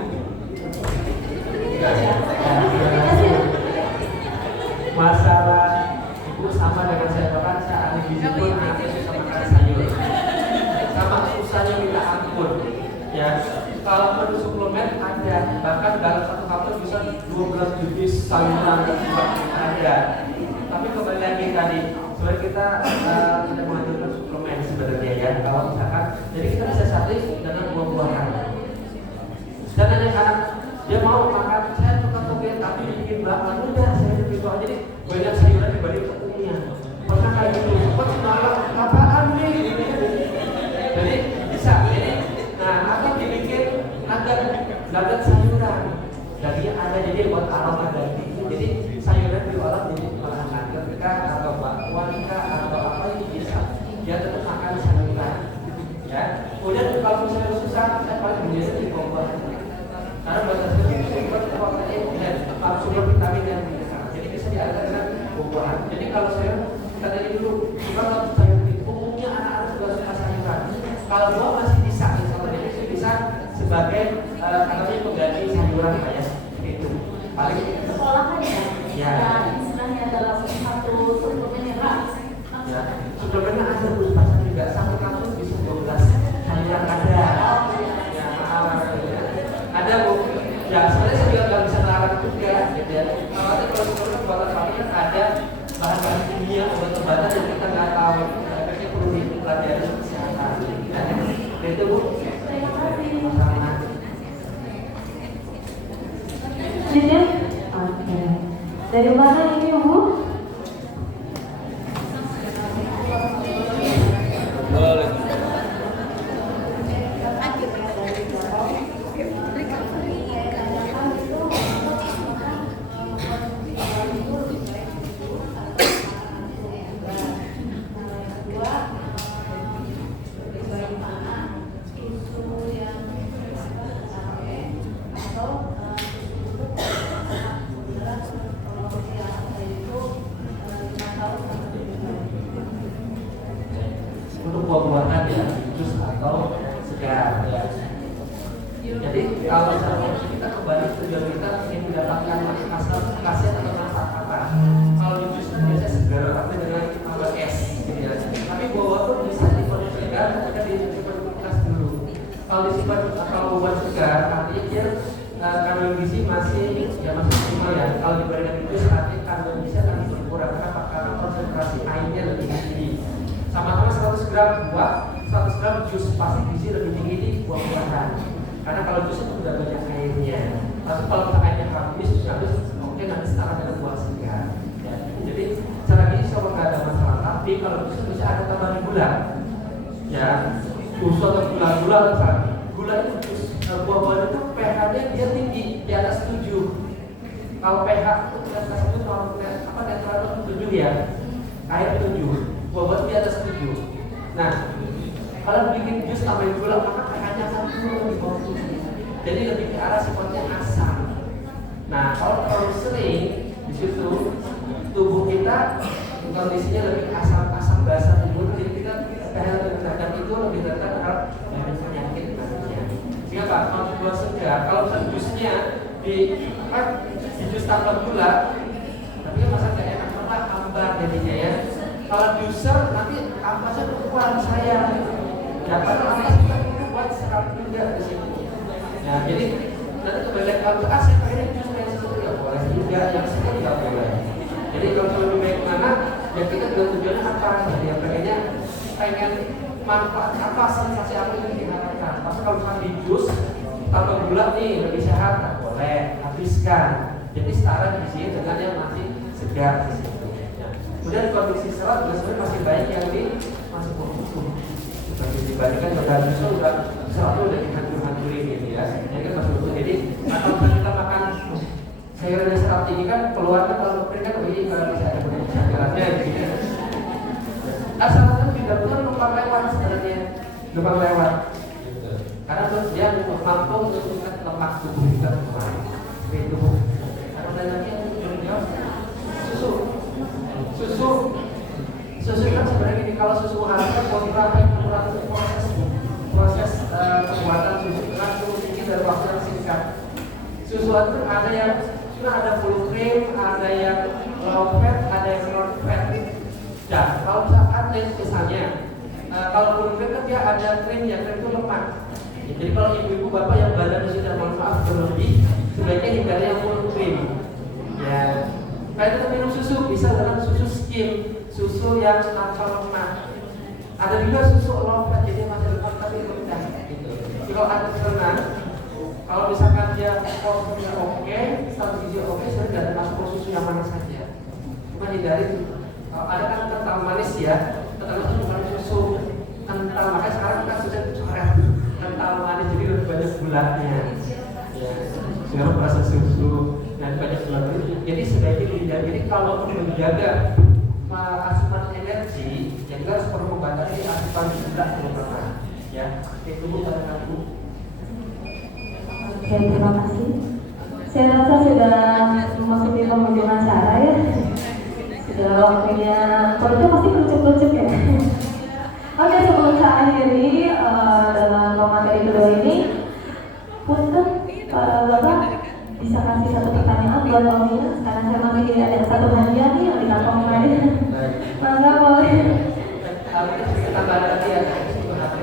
Masalah itu sama dengan saya bahkan saya ahli gizi pun nanti susah makan sayur. Sama susahnya minta ampun. Ya, kalau perlu suplemen ada, bahkan dalam satu kapsul bisa 12 jenis sayuran ada. Tapi kembali lagi tadi, sebenarnya kita tidak mengajukan suplemen sebenarnya ya. Kalau misalkan, jadi kita bisa satuin dengan buah-buahan. Dan anak-anak dia mau makan, saya suka toge tapi bikin bakwan, udah saya bikin bakwan, jadi banyak sayuran dibanding tepungnya. Pernah kayak gitu, kok semalam apaan nih? Jadi bisa, nah atau dibikin nugget sayuran, dagingnya ada jadi buat aroma daging. Jadi sayuran diolah jadi bahan nugget atau bakwan atau apa itu bisa. Dia tetap makan sayuran. Ya, kemudian kalau misalnya susah, saya paling biasa di kompor. Karena batasnya sumber vitamin yang mineral, jadi bisa diatur dengan buah-buahan. Jadi kalau saya tadi dulu, kalau sayur itu umumnya anak-anak juga suka sayuran. Kalau buah masih bisa, misalnya itu bisa sebagai katanya pengganti sayuran ya, itu paling Sekolahan ya. Ya. Istilahnya dalam satu suplemen yang gratis. ya. Suplemennya ada Bu, pasal juga satu kapsul bisa 12 sayuran ada. Ada Bu, ya sebenarnya saya juga nggak bisa melarang juga gitu ya. Kalau suplemen buatan kami kan ada bahan-bahan kimia obat-obatan yang kita nggak tahu efeknya perlu dipelajari kesehatan. Ya, itu Bu. Terima kasih. Sama. Jadi, oke. Dari mana ini Bu? Untuk buah-buahan ya, jus atau segar ya. Jadi kalau misalnya kita kembali tujuan kita ingin mendapatkan khasiat atau manfaat apa? Kalau di jus biasanya segar tapi dengan tambah es gitu ya. Tapi buah-buah pun bisa dikonsumsi segar ketika disimpan kulkas dulu. Kalau disimpan kalau buah segar artinya dia kandungan gizi masih optimal ya. Kalau diberikan jus artinya kandungan gizi akan berkurang karena konsentrasi airnya lebih tinggi. Sama-sama 100 gram buah, 100 gram jus pasti gizi lebih tinggi di buah-buahan. Karena kalau jus itu sudah banyak airnya. Tapi kalau airnya habis, oke nanti setara dengan buah segar. Ya. Jadi cara ini sama nggak ada masalah. Tapi kalau jus bisa ada tambahan gula. Ya, jus atau gula misalnya. Gula itu jus buah-buahan itu pH-nya dia tinggi di atas 7. Kalau pH itu di atas 7 netral 7 ya. Air 7. Buah-buahan di atas 7. Nah, kalau bikin jus tambahin gula maka pH-nya akan turun di bawah 7. Jadi lebih ke arah sifatnya asam. Nah, kalau terlalu sering di situ tubuh kita kondisinya lebih asam basah tubuh, jadi kita pH terhadap itu lebih rentan terhadap penyakit nantinya. Sehingga Pak, buat segar. Kalau jusnya di jus tanpa gula, tapi kan masa gak enak banget, hambar jadinya ya. Kalau juicer nanti ampasnya keluar saya. Ya karena ampas kita buat serap juga di sini. Nah jadi nanti kembali kalau saya pengen jus yang seperti nggak boleh juga, yang seperti nggak boleh. Jadi kalau lebih baik mana, ya kita juga tujuannya apa? Jadi yang pengen manfaat apa, sensasi apa yang diharapkan. Tapi kalau misalnya di jus tanpa gula nih lebih sehat, nggak boleh, habiskan. Jadi setara di sini dengan yang masih segar di situ. Ya. Kemudian kondisi serat juga sebenarnya masih banyak yang masih bertumbuh. Seperti dibandingkan dengan jus udah serat udah dihancur-hancurin gitu ya. Jadi kan masih bertumbuh. Jadi kalau kita makan sayuran yang serat ini kan keluarnya kalau kering kan begini kalau bisa ada sayurannya gitu. Asalnya tidak betul numpang lewat sebenarnya, numpang lewat. Karena terus dia mampu untuk meningkat lemak tubuh kita kemarin. Tubuh. Karena lagi yang jawab susu kan sebenarnya gini, kalau susu harga kontra itu proses pembuatan susu langsung tinggi dari waktu yang singkat. Susu itu ada yang cuma ada full cream, ada yang low fat, ada yang non fat. Nah, kalau misalkan misalnya kalau full cream kan dia ada krim itu lemak. Jadi kalau ibu-ibu bapak yang badan sudah manfaat berlebih, sebaiknya hindari yang full cream. Ya, kalau kita minum susu bisa dengan susu skim, susu yang tanpa lemak. Ada juga susu low fat, jadi masih lemak tapi rendah. Gitu. Jadi kalau ada kesenangan, kalau misalkan dia porsinya oke, status gizi oke, sebenarnya tidak masuk susu yang mana saja. Cuma hindari itu. Kalau ada kan kental manis ya, kental manis bukan susu kental, makanya sekarang kita sudah coret kental manis jadi lebih banyak gulanya. Ya, sehingga merasa susu dan banyak gula. Jadi sebaiknya dihindari. Jadi kalau menjaga asupan energi, ya kita harus perlu membatasi asupan gula terutama. Ya, itu bukan aku. Oke, terima kasih. Saya rasa sudah memasuki penghujung acara ya. Sudah waktunya, kalau itu pasti kerucuk-kerucuk ya. Oke, sebelum saya akhiri dalam materi kedua ini, punten Bapak bisa kasih satu pertanyaan buat Omnya, karena saya masih ada satu hadiah nih yang di kantong lain. Mangga boleh. Kita bahas tadi ya,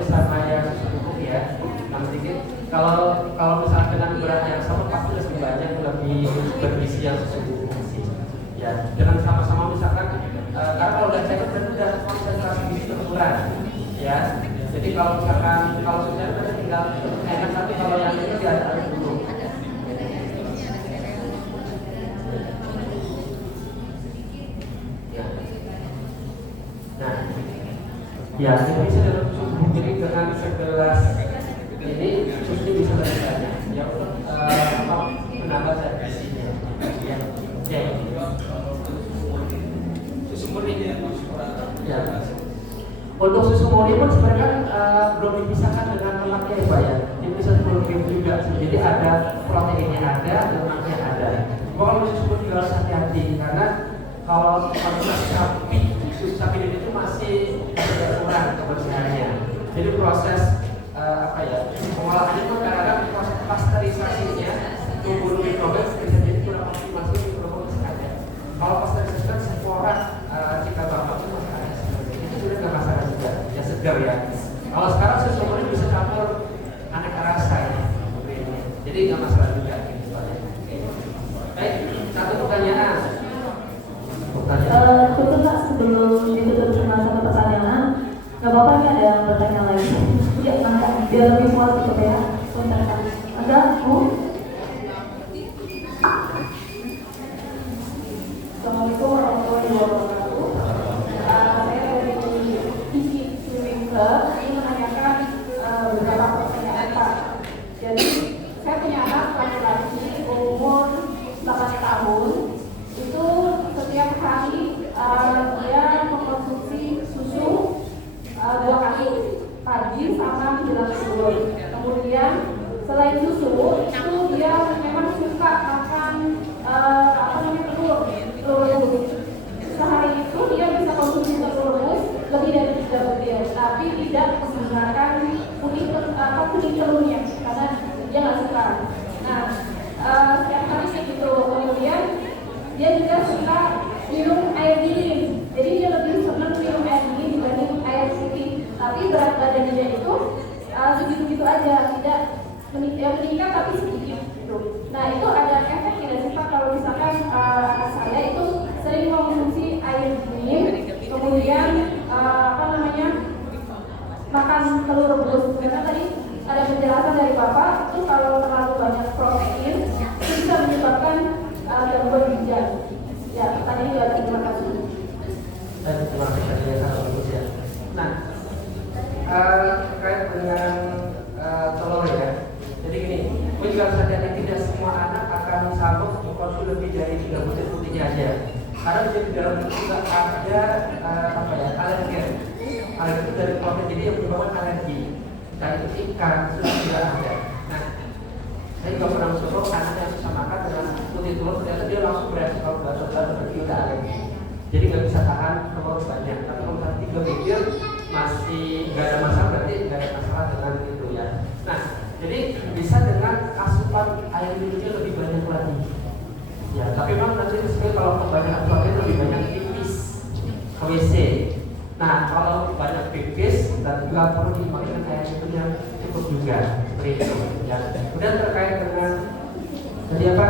sama yang cukup ya. Sedikit. Kalau misalnya dengan berat yang sama pasti lebih banyak, lebih bergizi yang sesungguhnya sih. Ya, dengan sama-sama misalkan karena kalau udah cek berarti udah konsentrasi gizi berkurang. Ya, jadi kalau misalkan sudah berarti tinggal enak, tapi kalau yang itu diaduk dulu. Ya. Nah, ya ini bisa dalam susu, jadi dengan segelas ini susu bisa lebih banyak. Ya untuk menambah zat gizinya. Ya, susu murni. Ya. Untuk susu murni pun sebenarnya belum dipisahkan dengan lemaknya ya Pak ya. Ini bisa diperlukan juga. Jadi ada proteinnya ada, lemaknya ada. Kalau susu murni juga harus hati-hati karena kalau susu sapi itu masih kurang kebersihannya. Jadi proses pengolahannya itu kadang-kadang proses pasteurisasinya tumbuh mikrobes bisa jadi kurang optimal, mikrobes ada. Kalau pasteurisasi kan spora jika bapak itu masih ada itu sudah nggak masalah juga, ya segar ya. Kalau sekarang susu murni bisa campur aneka rasa ya, jadi nggak masalah juga. Baik, satu pertanyaan. Betul Pak, sebelum ditutup dengan satu pertanyaan, nggak apa-apa nih ada yang bertanya lagi. Ya, maka biar lebih puas gitu ya. Bentar Pak. Ada? Assalamualaikum warahmatullahi wabarakatuh. Saya dari Isi Swimming Club ingin menanyakan beberapa pertanyaan Pak. Jadi saya punya anak laki-laki umur 8 tahun. Itu setiap hari dia mengkonsumsi susu 2 kali, pagi sama menjelang tidur. Kemudian selain susu itu dia memang suka makan telur rebus. Sehari itu dia bisa konsumsi telur rebus lebih dari 3 butir, tapi tidak menggunakan kuning telurnya karena dia nggak suka makan. Nah, setiap hari segitu. Kemudian dia juga suka minum air dingin. Jadi dia lebih senang minum air dingin dibanding air putih. Tapi berat badannya itu segitu-gitu aja, tidak meningkat tapi sedikit gitu. Nah itu ada efek tidak sih Pak kalau misalkan anak saya itu sering mengonsumsi air dingin, kemudian makan telur rebus, karena tadi ada penjelasan dari Bapak itu kalau terlalu banyak protein itu bisa menyebabkan gangguan ginjal. Ya tadi juga terima kasih. Terima kasih ya kalau bagus ya. Nah terkait dengan telur ya. Jadi gini, gue juga sadar tidak semua anak akan sanggup mengkonsumsi lebih dari 3 butir putihnya aja. Karena di dalam itu juga ada alergen. Alergen itu dari protein, jadi yang menyebabkan alergi. Dan itu ikan sudah tidak ada. Nah, saya juga pernah mencoba anak yang bisa makan dengan putih telur, ternyata dia langsung bereaksi kalau berat berarti udah alergi. Jadi nggak bisa tahan telur banyak. Tapi kalau misalnya 3 butir masih nggak ada masalah, berarti nggak ada masalah dengan itu ya. Nah, jadi bisa dengan asupan air minumnya lebih banyak lagi. Ya, tapi memang nanti sebenarnya kalau kebanyakan protein lebih banyak pipis ke WC. Nah, kalau banyak pipis dan juga perlu dimakan air itu yang cukup juga seperti itu. Ya. Kemudian terkait dengan tadi apa?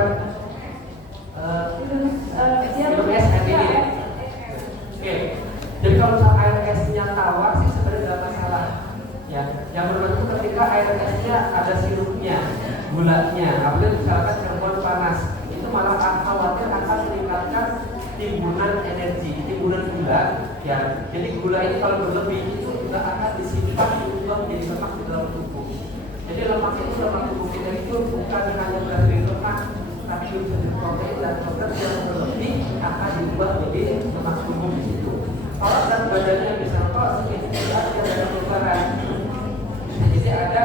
Minum es air dingin. Oke. Jadi kalau misalnya air esnya tawar sih sebenarnya tidak masalah. Ya, yang berbeda ketika air esnya ada sirupnya, gulanya, apalagi misalkan Cirebon panas, itu malah khawatir akan meningkatkan timbunan energi, timbunan gula. Ya, jadi gula ini kalau berlebih itu juga akan disimpan diubah menjadi lemak di dalam tubuh. Jadi lemak itu lemak tubuh kita itu bukan hanya dari lemak, tapi juga dari protein dan protein yang berlebih akan diubah menjadi lemak tubuh di situ. Kalau berat badannya misalnya kok sekitar ada perubahan. Jadi ada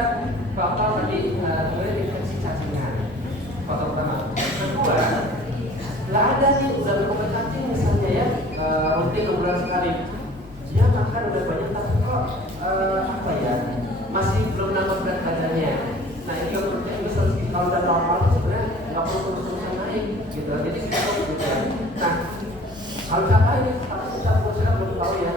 faktor tadi kemudian infeksi cacingan. Faktor pertama. Kedua, nggak ada nih udah berobat cacing misalnya ya rutin 6 bulan sekali. Dia makan udah banyak tapi kok masih belum nambah berat badannya. Nah ini juga misalnya kalau udah normal sebenarnya nggak perlu terus-terusan naik gitu. Jadi kita gitu. Nah kalau siapa ini kita belum tahu ya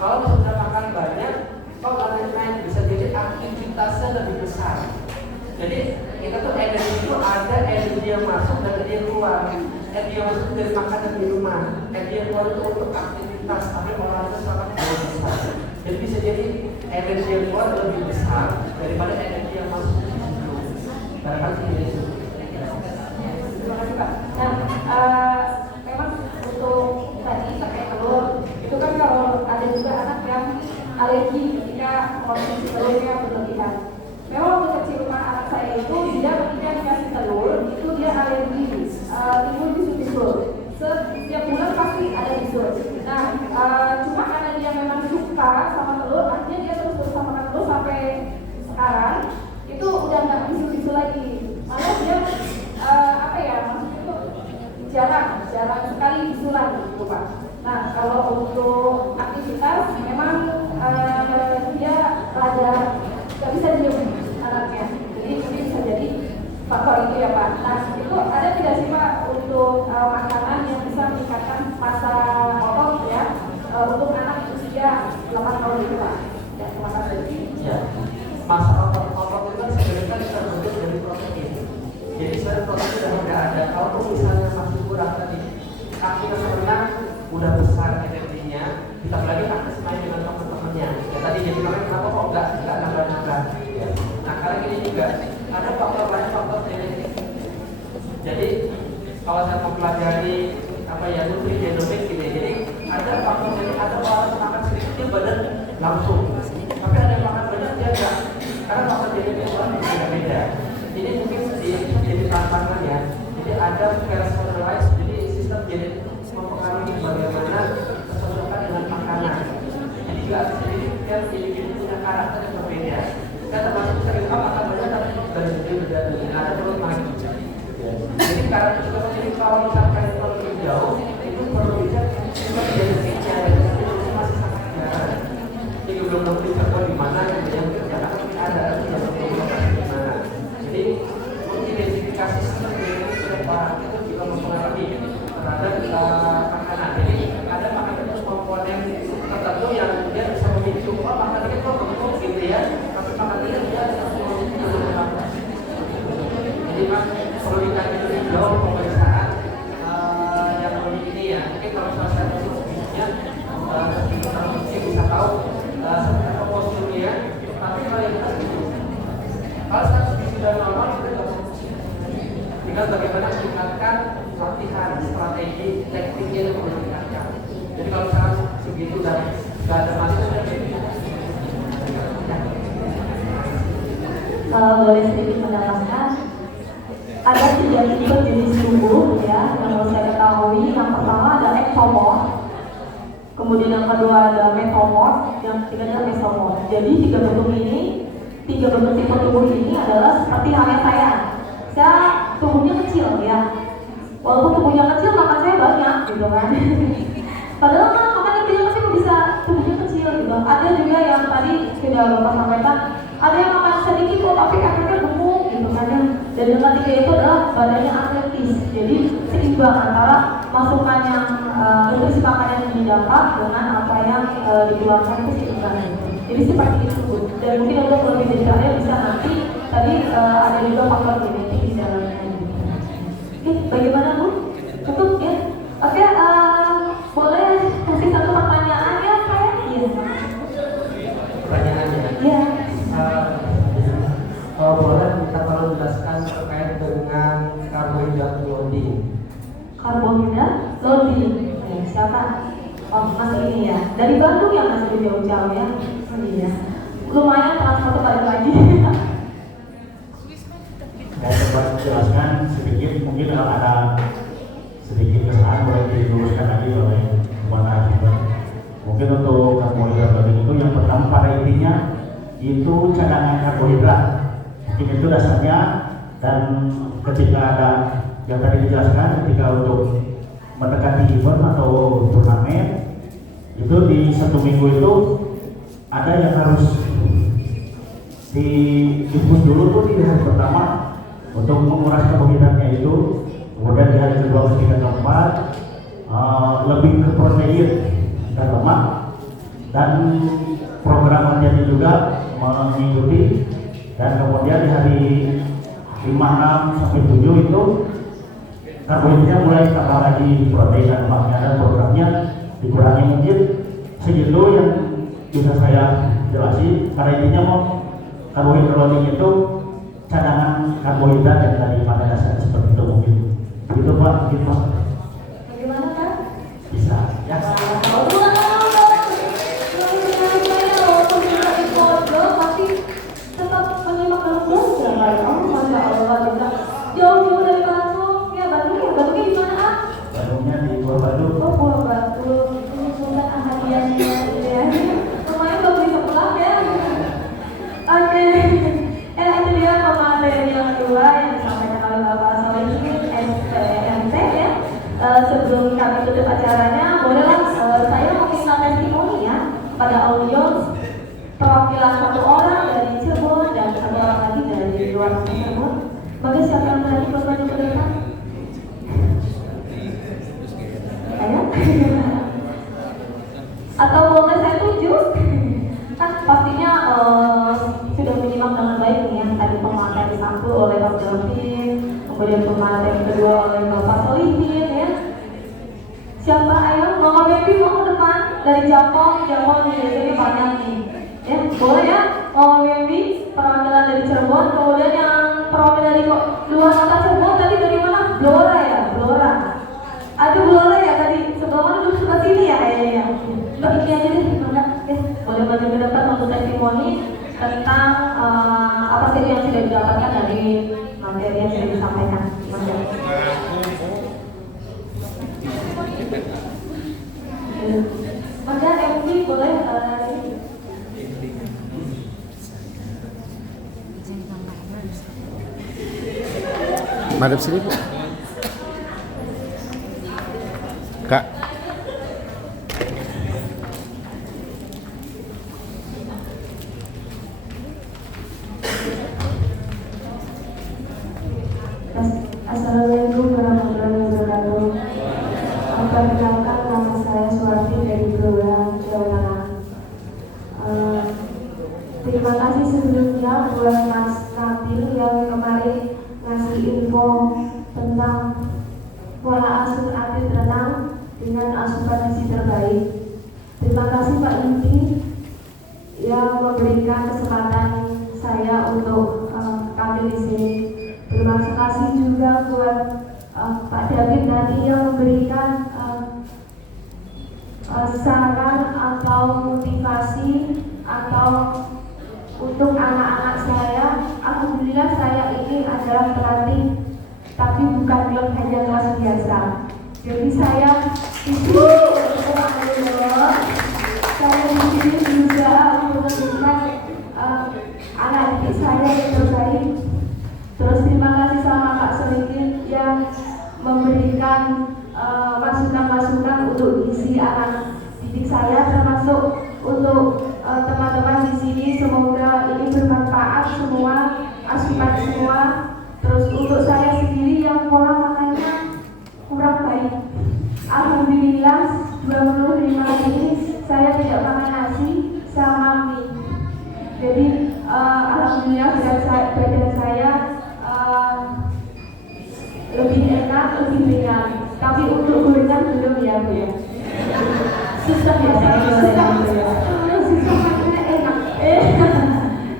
kalau sudah makan banyak, kalau naik bisa jadi aktivitasnya lebih besar. Jadi kita tuh energi itu ada energi yang masuk dan energi yang keluar. Energi yang masuk dari makan dan minuman, energi yang keluar itu untuk aktivitas. Tapi olahraga sangat besar. Jadi bisa jadi energi yang keluar lebih besar daripada energi yang masuk ke situ. Barangkali ini. Terima kasih Pak. Nah, memang untuk tadi terkait telur itu kan kalau ada juga anak yang alergi ketika konsumsi telurnya berlebihan. Memang waktu kecil rumah anak saya itu dia ketika dikasih telur itu dia alergi timbul bisul-bisul. Setiap bulan pasti ada bisul. Nah, cuma karena dia memang suka sama telur, akhirnya dia terus berusaha makan telur sampai sekarang itu udah nggak bisul-bisul lagi. Malah dia maksudnya itu jarang sekali bisulan gitu Pak. Nah kalau untuk aktivitas memang dia rada nggak bisa diem anaknya, jadi bisa jadi faktor itu ya Pak. Nah itu ada tidak sih Pak untuk makanan yang bisa meningkatkan masa otot ya untuk anak usia 8 tahun itu Pak? Ya terima kasih. Ya, masa otot itu kan sebenarnya kita bentuk dari protein. Jadi sebenarnya protein sudah tidak ada. Kalau misalnya masih kurang tadi, aktivitas renang udah besar energinya, ditambah lagi aktivitas main dengan teman-temannya. Ya tadi jadi makanya kenapa kok nggak nambah-nambah? Ya. Nah kali ini juga ada faktor lain, faktor genetik. Jadi kalau saya mempelajari nutri genomik gitu ya. Jadi ada faktor genetik, ada orang makan sedikit dia badan langsung, tapi ada yang makan banyak dia enggak. Karena faktor genetik itu beda-beda. Ini mungkin jadi tantangan ya. Jadi ada personalized, jadi sistem genetik mempengaruhi bagaimana kecocokan dengan makanan. Jadi juga jadi individu punya karakter yang berbeda. Saya termasuk sering makan banyak tapi dari beda. Ada perlu lagi. Jadi karakter juga jadi kalau misalkan kalau lebih jauh itu perlu dilihat sistem genetiknya itu masih sangat jarang. Jadi belum tahu di mana yang kerja tapi ada tinggal bagaimana meningkatkan latihan, strategi, tekniknya itu meningkatkan. Jadi kalau misalkan segitu dan nggak ada masalah, boleh sedikit menambahkan, ada 3 tipe jenis tubuh ya yang mau saya ketahui. Yang pertama ada ektomorf, kemudian yang kedua ada metomorf, yang ketiga adalah mesomorf. Jadi 3 bentuk tipe tubuh ini adalah seperti halnya saya tubuhnya kecil ya. Walaupun tubuhnya kecil, makan saya banyak gitu kan. Padahal kan makan yang kecil pasti bisa tubuhnya kecil gitu. Ada juga yang tadi sudah Bapak sampaikan, ada yang makan sedikit kok tapi efeknya gemuk gitu kan ya. Dan yang ketiga itu adalah badannya atletis. Jadi seimbang antara masukan yang nutrisi makanan yang didapat dengan apa yang dikeluarkan itu seimbang. Jadi seperti itu. Dan mungkin untuk lebih detailnya bisa nanti tadi ada juga faktor genetik di dalamnya. Oke, bagaimana Bu? Cukup ya? Oke, boleh kasih satu pertanyaan ya saya? Iya. pertanyaannya. Iya. Kalau boleh kita perlu jelaskan terkait dengan karbohidrat loading. Karbohidrat loading. Siapa? Oh, Mas ini ya. Dari Bandung ya Mas, jauh-jauh ya. Oh iya. Lumayan transport balik lagi. Saya coba jelaskan sedikit, mungkin kalau ada sedikit kesalahan boleh diluruskan lagi oleh teman narasumber. Mungkin untuk karbohidrat loading itu yang pertama pada intinya itu cadangan karbohidrat. Mungkin itu dasarnya, dan ketika ada yang tadi dijelaskan ketika untuk mendekati event atau turnamen itu di 1 minggu itu ada yang harus diinput dulu tuh di hari pertama untuk menguras karbohidratnya itu, kemudian di hari kedua, ketiga, keempat lebih ke protein dan lemak, dan program latihannya juga mengikuti, dan kemudian di hari 5, 6 sampai 7 itu karbohidratnya mulai tambah lagi protein dan lemaknya, dan programnya dikurangi. Mungkin segitu yang bisa saya jelasin. Pada intinya mau karbohidrat loading itu cadangan karbohidrat yang tadi pada dasarnya seperti itu. Mungkin begitu Pak, gitu Pak. Bagaimana kan? Bisa ya. Jauh-jauh dari Bandung ya. Bandungnya di mana? Bandungnya di Purbalingga. Oh, Purbalingga. Ini bukan hadiahnya gitu ya. Lumayan belum bisa pulang ya. Oke. Itu dia pemateri yang kedua yang disampaikan oleh Bapak Solihin SPMT ya. Sebelum kami tutup acaranya, bolehlah saya meminta testimoni ya pada audiens, perwakilan 1 orang dari Cirebon dan 1 orang lagi dari luar Cirebon. Bagi siapa yang berani berbagi ke depan? Ayo. Atau boleh saya tunjuk? Kan pastinya sudah menyimak dengan baik nih ya. Tadi pemateri 1 oleh Pak Delvin, kemudian pemateri kedua oleh Bapak Solihin ya. Siapa? Ayo, Mama Baby mau ke depan dari Japon nih, jadi banyak nih. Ya, boleh ya, Mama Baby, perwakilan dari Cirebon, kemudian yang perwakilan dari luar kota Cirebon tadi dari mana? Blora ya, Blora. Aduh, Blora ya tadi sebelah mana? Dulu sebelah sini ya kayaknya ya. Mbak ini aja deh, gimana? Boleh maju ke depan untuk testimoni tentang apa sih yang sudah didapatkan dari materi yang sudah disampaikan. Maka MD boleh madep sini Bu. Kak. Assalamualaikum warahmatullahi wabarakatuh. Perkenalkan, nama saya Suwarti dari Blora, Jawa Tengah. Terima kasih sebelumnya buat Mas Nabil yang kemarin ngasih info tentang pola asuh atlet renang dengan asupan gizi terbaik. Terima kasih Pak Yudi yang memberikan kesempatan saya untuk tampil di sini. Terima kasih juga buat anak saya, alhamdulillah saya ini adalah pelatih, tapi bukan klub hanya kelas biasa. Jadi saya di sini berusaha untuk memberikan anak didik saya yang terbaik. Terus terima kasih sama Kak Solikin yang memberikan masukan-masukan untuk isi anak didik saya, termasuk untuk teman-teman di sini. Semoga ini bermanfaat semua, asupan semua. Terus untuk saya sendiri yang pola makannya kurang baik, alhamdulillah 25 hari ini saya tidak makan nasi sama mie. Jadi alhamdulillah badan saya lebih enak, lebih ringan. Tapi untuk gorengan belum ya Bu ya. Susah ya, susahnya enak.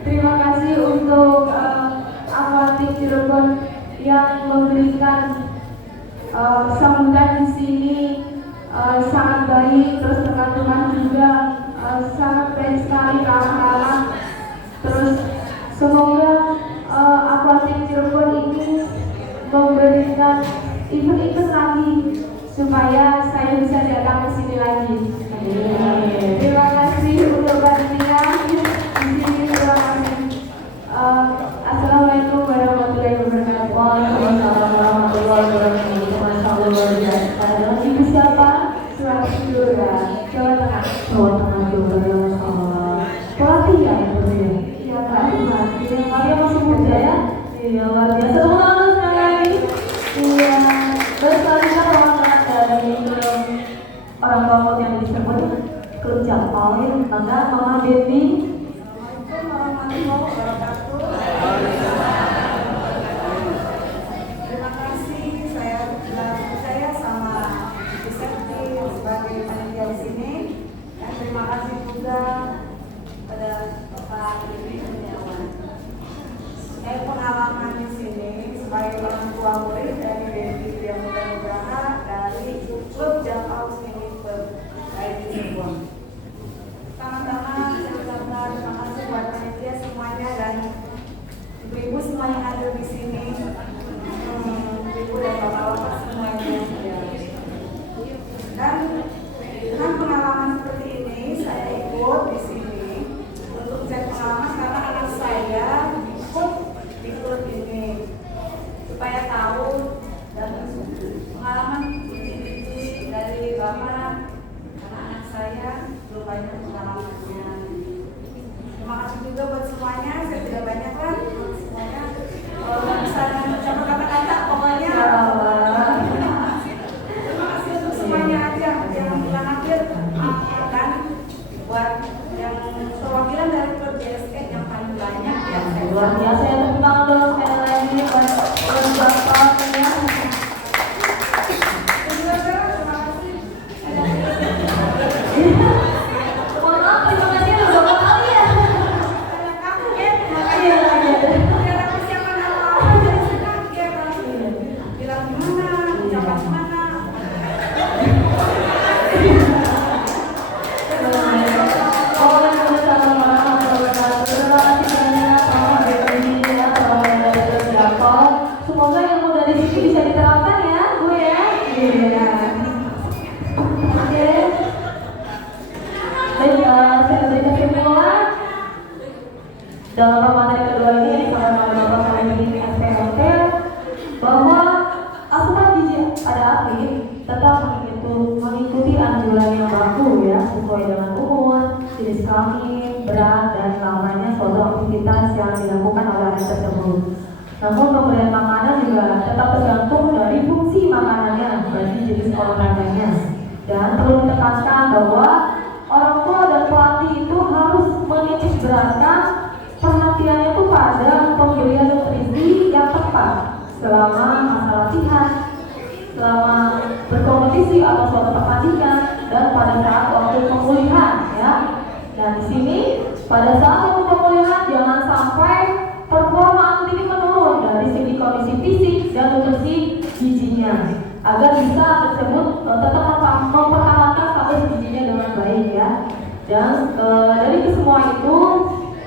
Terima kasih untuk Aquatic Cirebon yang memberikan sambutan di sini sangat baik. Terus teman-teman juga sangat baik sekali kawan-kawan. Terus semoga Aquatic Cirebon ini memberikan event-event lagi supaya saya bisa datang ke sini lagi. Terima kasih untuk panitia di sini. Terima kasih. Assalamualaikum warahmatullahi wabarakatuh. Waalaikumsalam warahmatullahi wabarakatuh. Masyaallah. Ibu siapa? Surabaya, Jawa Tengah. Jawa Tengah juga masalah. Pelatih ya Ibu ya? Iya Kak, pelatih. Kalian masih muda ya? Iya, luar biasa. Tepuk tangan sekali lagi. Iya. Baru sekali kan orang-orang dari orang tua yang disebut klub Japal ya. Tangga Mama Devi. Terima kasih, saya sama Ibu Septi sebagai panitia di sini. Dan terima kasih juga pada Bapak Devi Kurniawan. Saya pengalaman di sini sebagai orang tua murid dari Devi yang Muda Nugraha dari klub Japal Sini dari Cirebon. Pertama-tama saya ucapkan terima kasih buat panitia semuanya dan ibu-ibu semua yang ada di sini, ibu dan bapak-bapak semuanya. Dan dengan pengalaman seperti ini, saya ikut di sini untuk cek pengalaman karena anak saya ikut di klub ini supaya tahu dan pengalaman dari bapak anak-anak saya belum banyak pengalamannya. Terima kasih juga buat semuanya, saya tidak banyak lah semuanya. Kalau nggak bisa mengucapkan kata-kata, pokoknya terima kasih untuk semuanya aja yang bulan akhir dan buat yang perwakilan dari klub JSN yang paling banyak ya. Luar biasa ya, tepuk tangan dulu sekali lagi buat Bapak ya. Terima kasih. Mohon maaf, terima kasih beberapa kali ya. Aku ya, Iya, iya. biar aku siapkan apa-apa dari sekarang dia bilang gimana, ucapan gimana. Semoga ilmu dari sini bisa diterapkan ya, Bu ya. Iya. Oke. Baik, saya berikan kesimpulan dalam materi kedua ini bersama Bapak Kami SPLT bahwa asupan gizi pada atlet tetap mengikuti anjuran yang berlaku ya, sesuai dengan umur, jenis kelamin, berat, dan lamanya suatu aktivitas yang dilakukan oleh atlet tersebut. Namun pemberian makanan juga tetap tergantung dari fungsi makanannya, berarti jenis olahraganya. Dan perlu ditekankan bahwa orang tua dan pelatih itu harus menitik beratkan perhatiannya itu pada pemberian nutrisi yang tepat selama masa latihan, selama berkompetisi atau suatu pertandingan, dan pada saat waktu pemulihan ya. Dan di sini pada saat waktu pemulihan jangan sampai performa atlet ini menurun dari segi kondisi fisik dan nutrisi gizinya, agar bisa tersebut tetap mempertahankan status gizinya dengan baik ya. Dan dari kesemua itu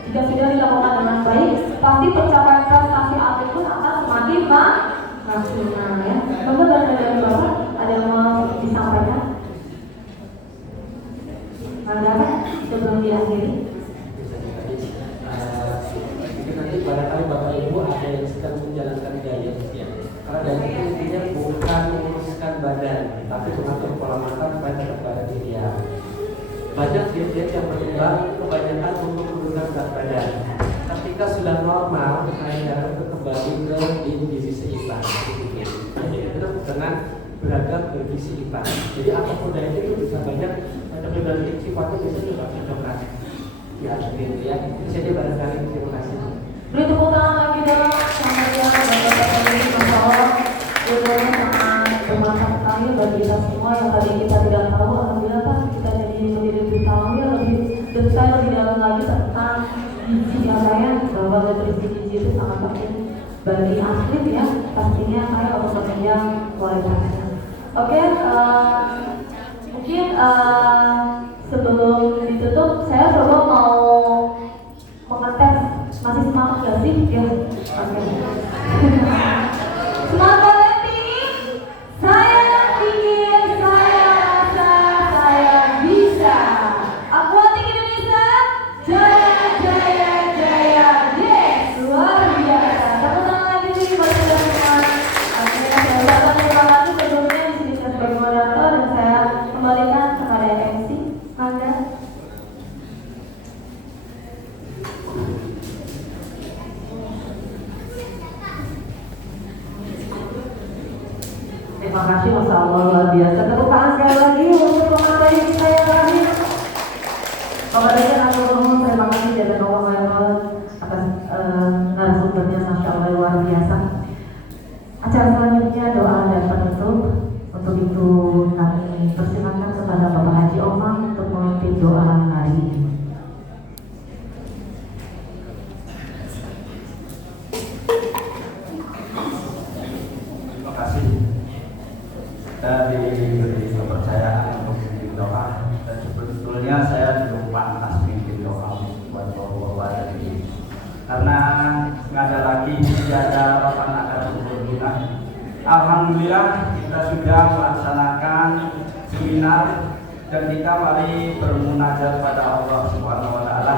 jika sudah dilakukan dengan baik, kasih Pak Rasuna ya. Monggo barang dari Bapak ada yang mau disampaikan? Ada sebelum diakhiri? Mungkin nanti barangkali Bapak Ibu ada yang sedang menjalankan diet ya. Karena diet itu intinya bukan menguruskan badan, tapi mengatur pola makan supaya tetap badan ideal. Banyak diet yang berimbang kebanyakan untuk menurunkan berat badan. Ketika sudah normal, saya harus kembali ke gizi seimbang. Jadi itu dengan beragam bergizi seimbang. Jadi apapun diet itu bisa banyak dan sifatnya bisa juga cocokkan. Ya, gitu ya. Itu saja barangkali. Terima kasih. Beri tepuk tangan lagi dong sama dia Bapak-bapak ini, Masya Allah ilmunya sangat bermanfaat sekali bagi kita semua yang tadi kita tidak tahu. Alhamdulillah Pak, kita jadi lebih tahu ya, lebih detail, lebih dalam lagi tentang gizi yang saya bahwa nutrisi gizi itu sangat penting bagi atlet ya, pastinya saya harus menunjang kualitasnya. Oke, mungkin sebelum ditutup saya coba mau mengetes masih semangat gak sih? Ya, oke. Semangat kalian tinggi? Saya ingin, saya rasa, saya bisa. Akuatik Indonesia, jaya, jaya, jaya, yes, luar biasa. Tepuk tangan lagi nih buat teman-teman. Akhirnya saya ucapkan terima kasih sebelumnya di sini saya sebagai moderator dan saya kembalikan kepada MC. Anda. Terima kasih, Masya Allah, luar biasa. Tepuk tangan sekali lagi untuk pemateri kita yang terakhir. Pemateri Agung, terima kasih dari Allah atas narasumbernya, Masya Allah, luar biasa. Acara selanjutnya doa dan penutup. Untuk itu kami persilakan kepada Bapak Haji Omang untuk memimpin doa hari ini. Terima kasih. Saya diberi kepercayaan untuk memimpin doa dan sebetulnya saya belum pantas memimpin doa buat bapak-bapak dari ini karena nggak ada lagi ada lapan akan berguna. Alhamdulillah kita sudah melaksanakan seminar dan kita mari bermunajat pada Allah Subhanahu wa taala.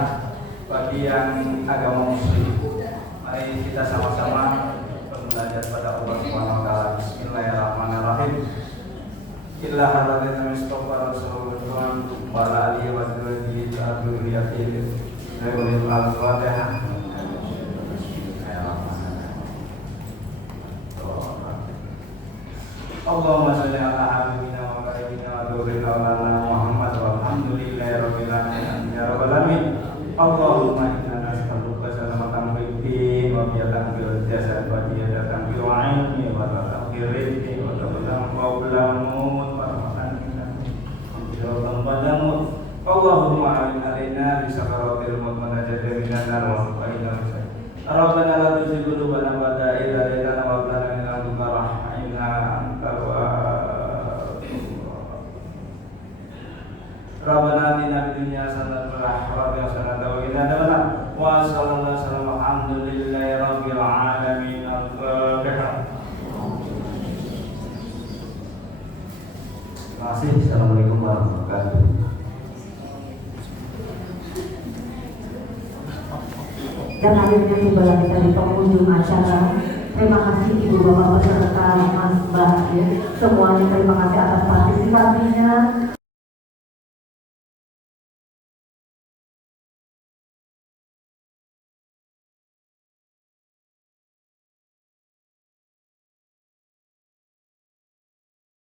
Bagi yang agama muslim, mari kita sama-sama bermunajat pada Allah Subhanahu wa taala. Bismillahirrahmanirrahim. Illa hadatsana mustafa rasulullah wa alihi wa sahbihi tabi'in wa al-fatihah. Allahumma shalli ala habibina wa qaribina wa durrina wa Muhammad walhamdulillahi alamin ya rabbal alamin. Allahumma inna nas'aluka salamatan fid din wa biyatan fil jasad wa biyatan fil ilmi wa taqdir rizqi wa tablan qawlan mut wa rahmatan wa badamut. Allahumma alaina bi sakaratil maut wa najata minan nar wa qina Rabbana la tuzigh qulubana ba'da idh hadaytana wa hab lana min ladunka rahmah Rabbana atina fid dunya hasanatan wa fil akhirati hasanatan wa qina adzabannar. Wa sallallahu alaihi wasallam alhamdulillahi rabbil alamin. Al-Fatihah. Terima kasih. Assalamualaikum warahmatullahi wabarakatuh. Dan akhirnya tibalah kita di penghujung acara. Terima kasih Ibu Bapak peserta Mas Mbak ya. Semuanya terima kasih atas partisipasinya.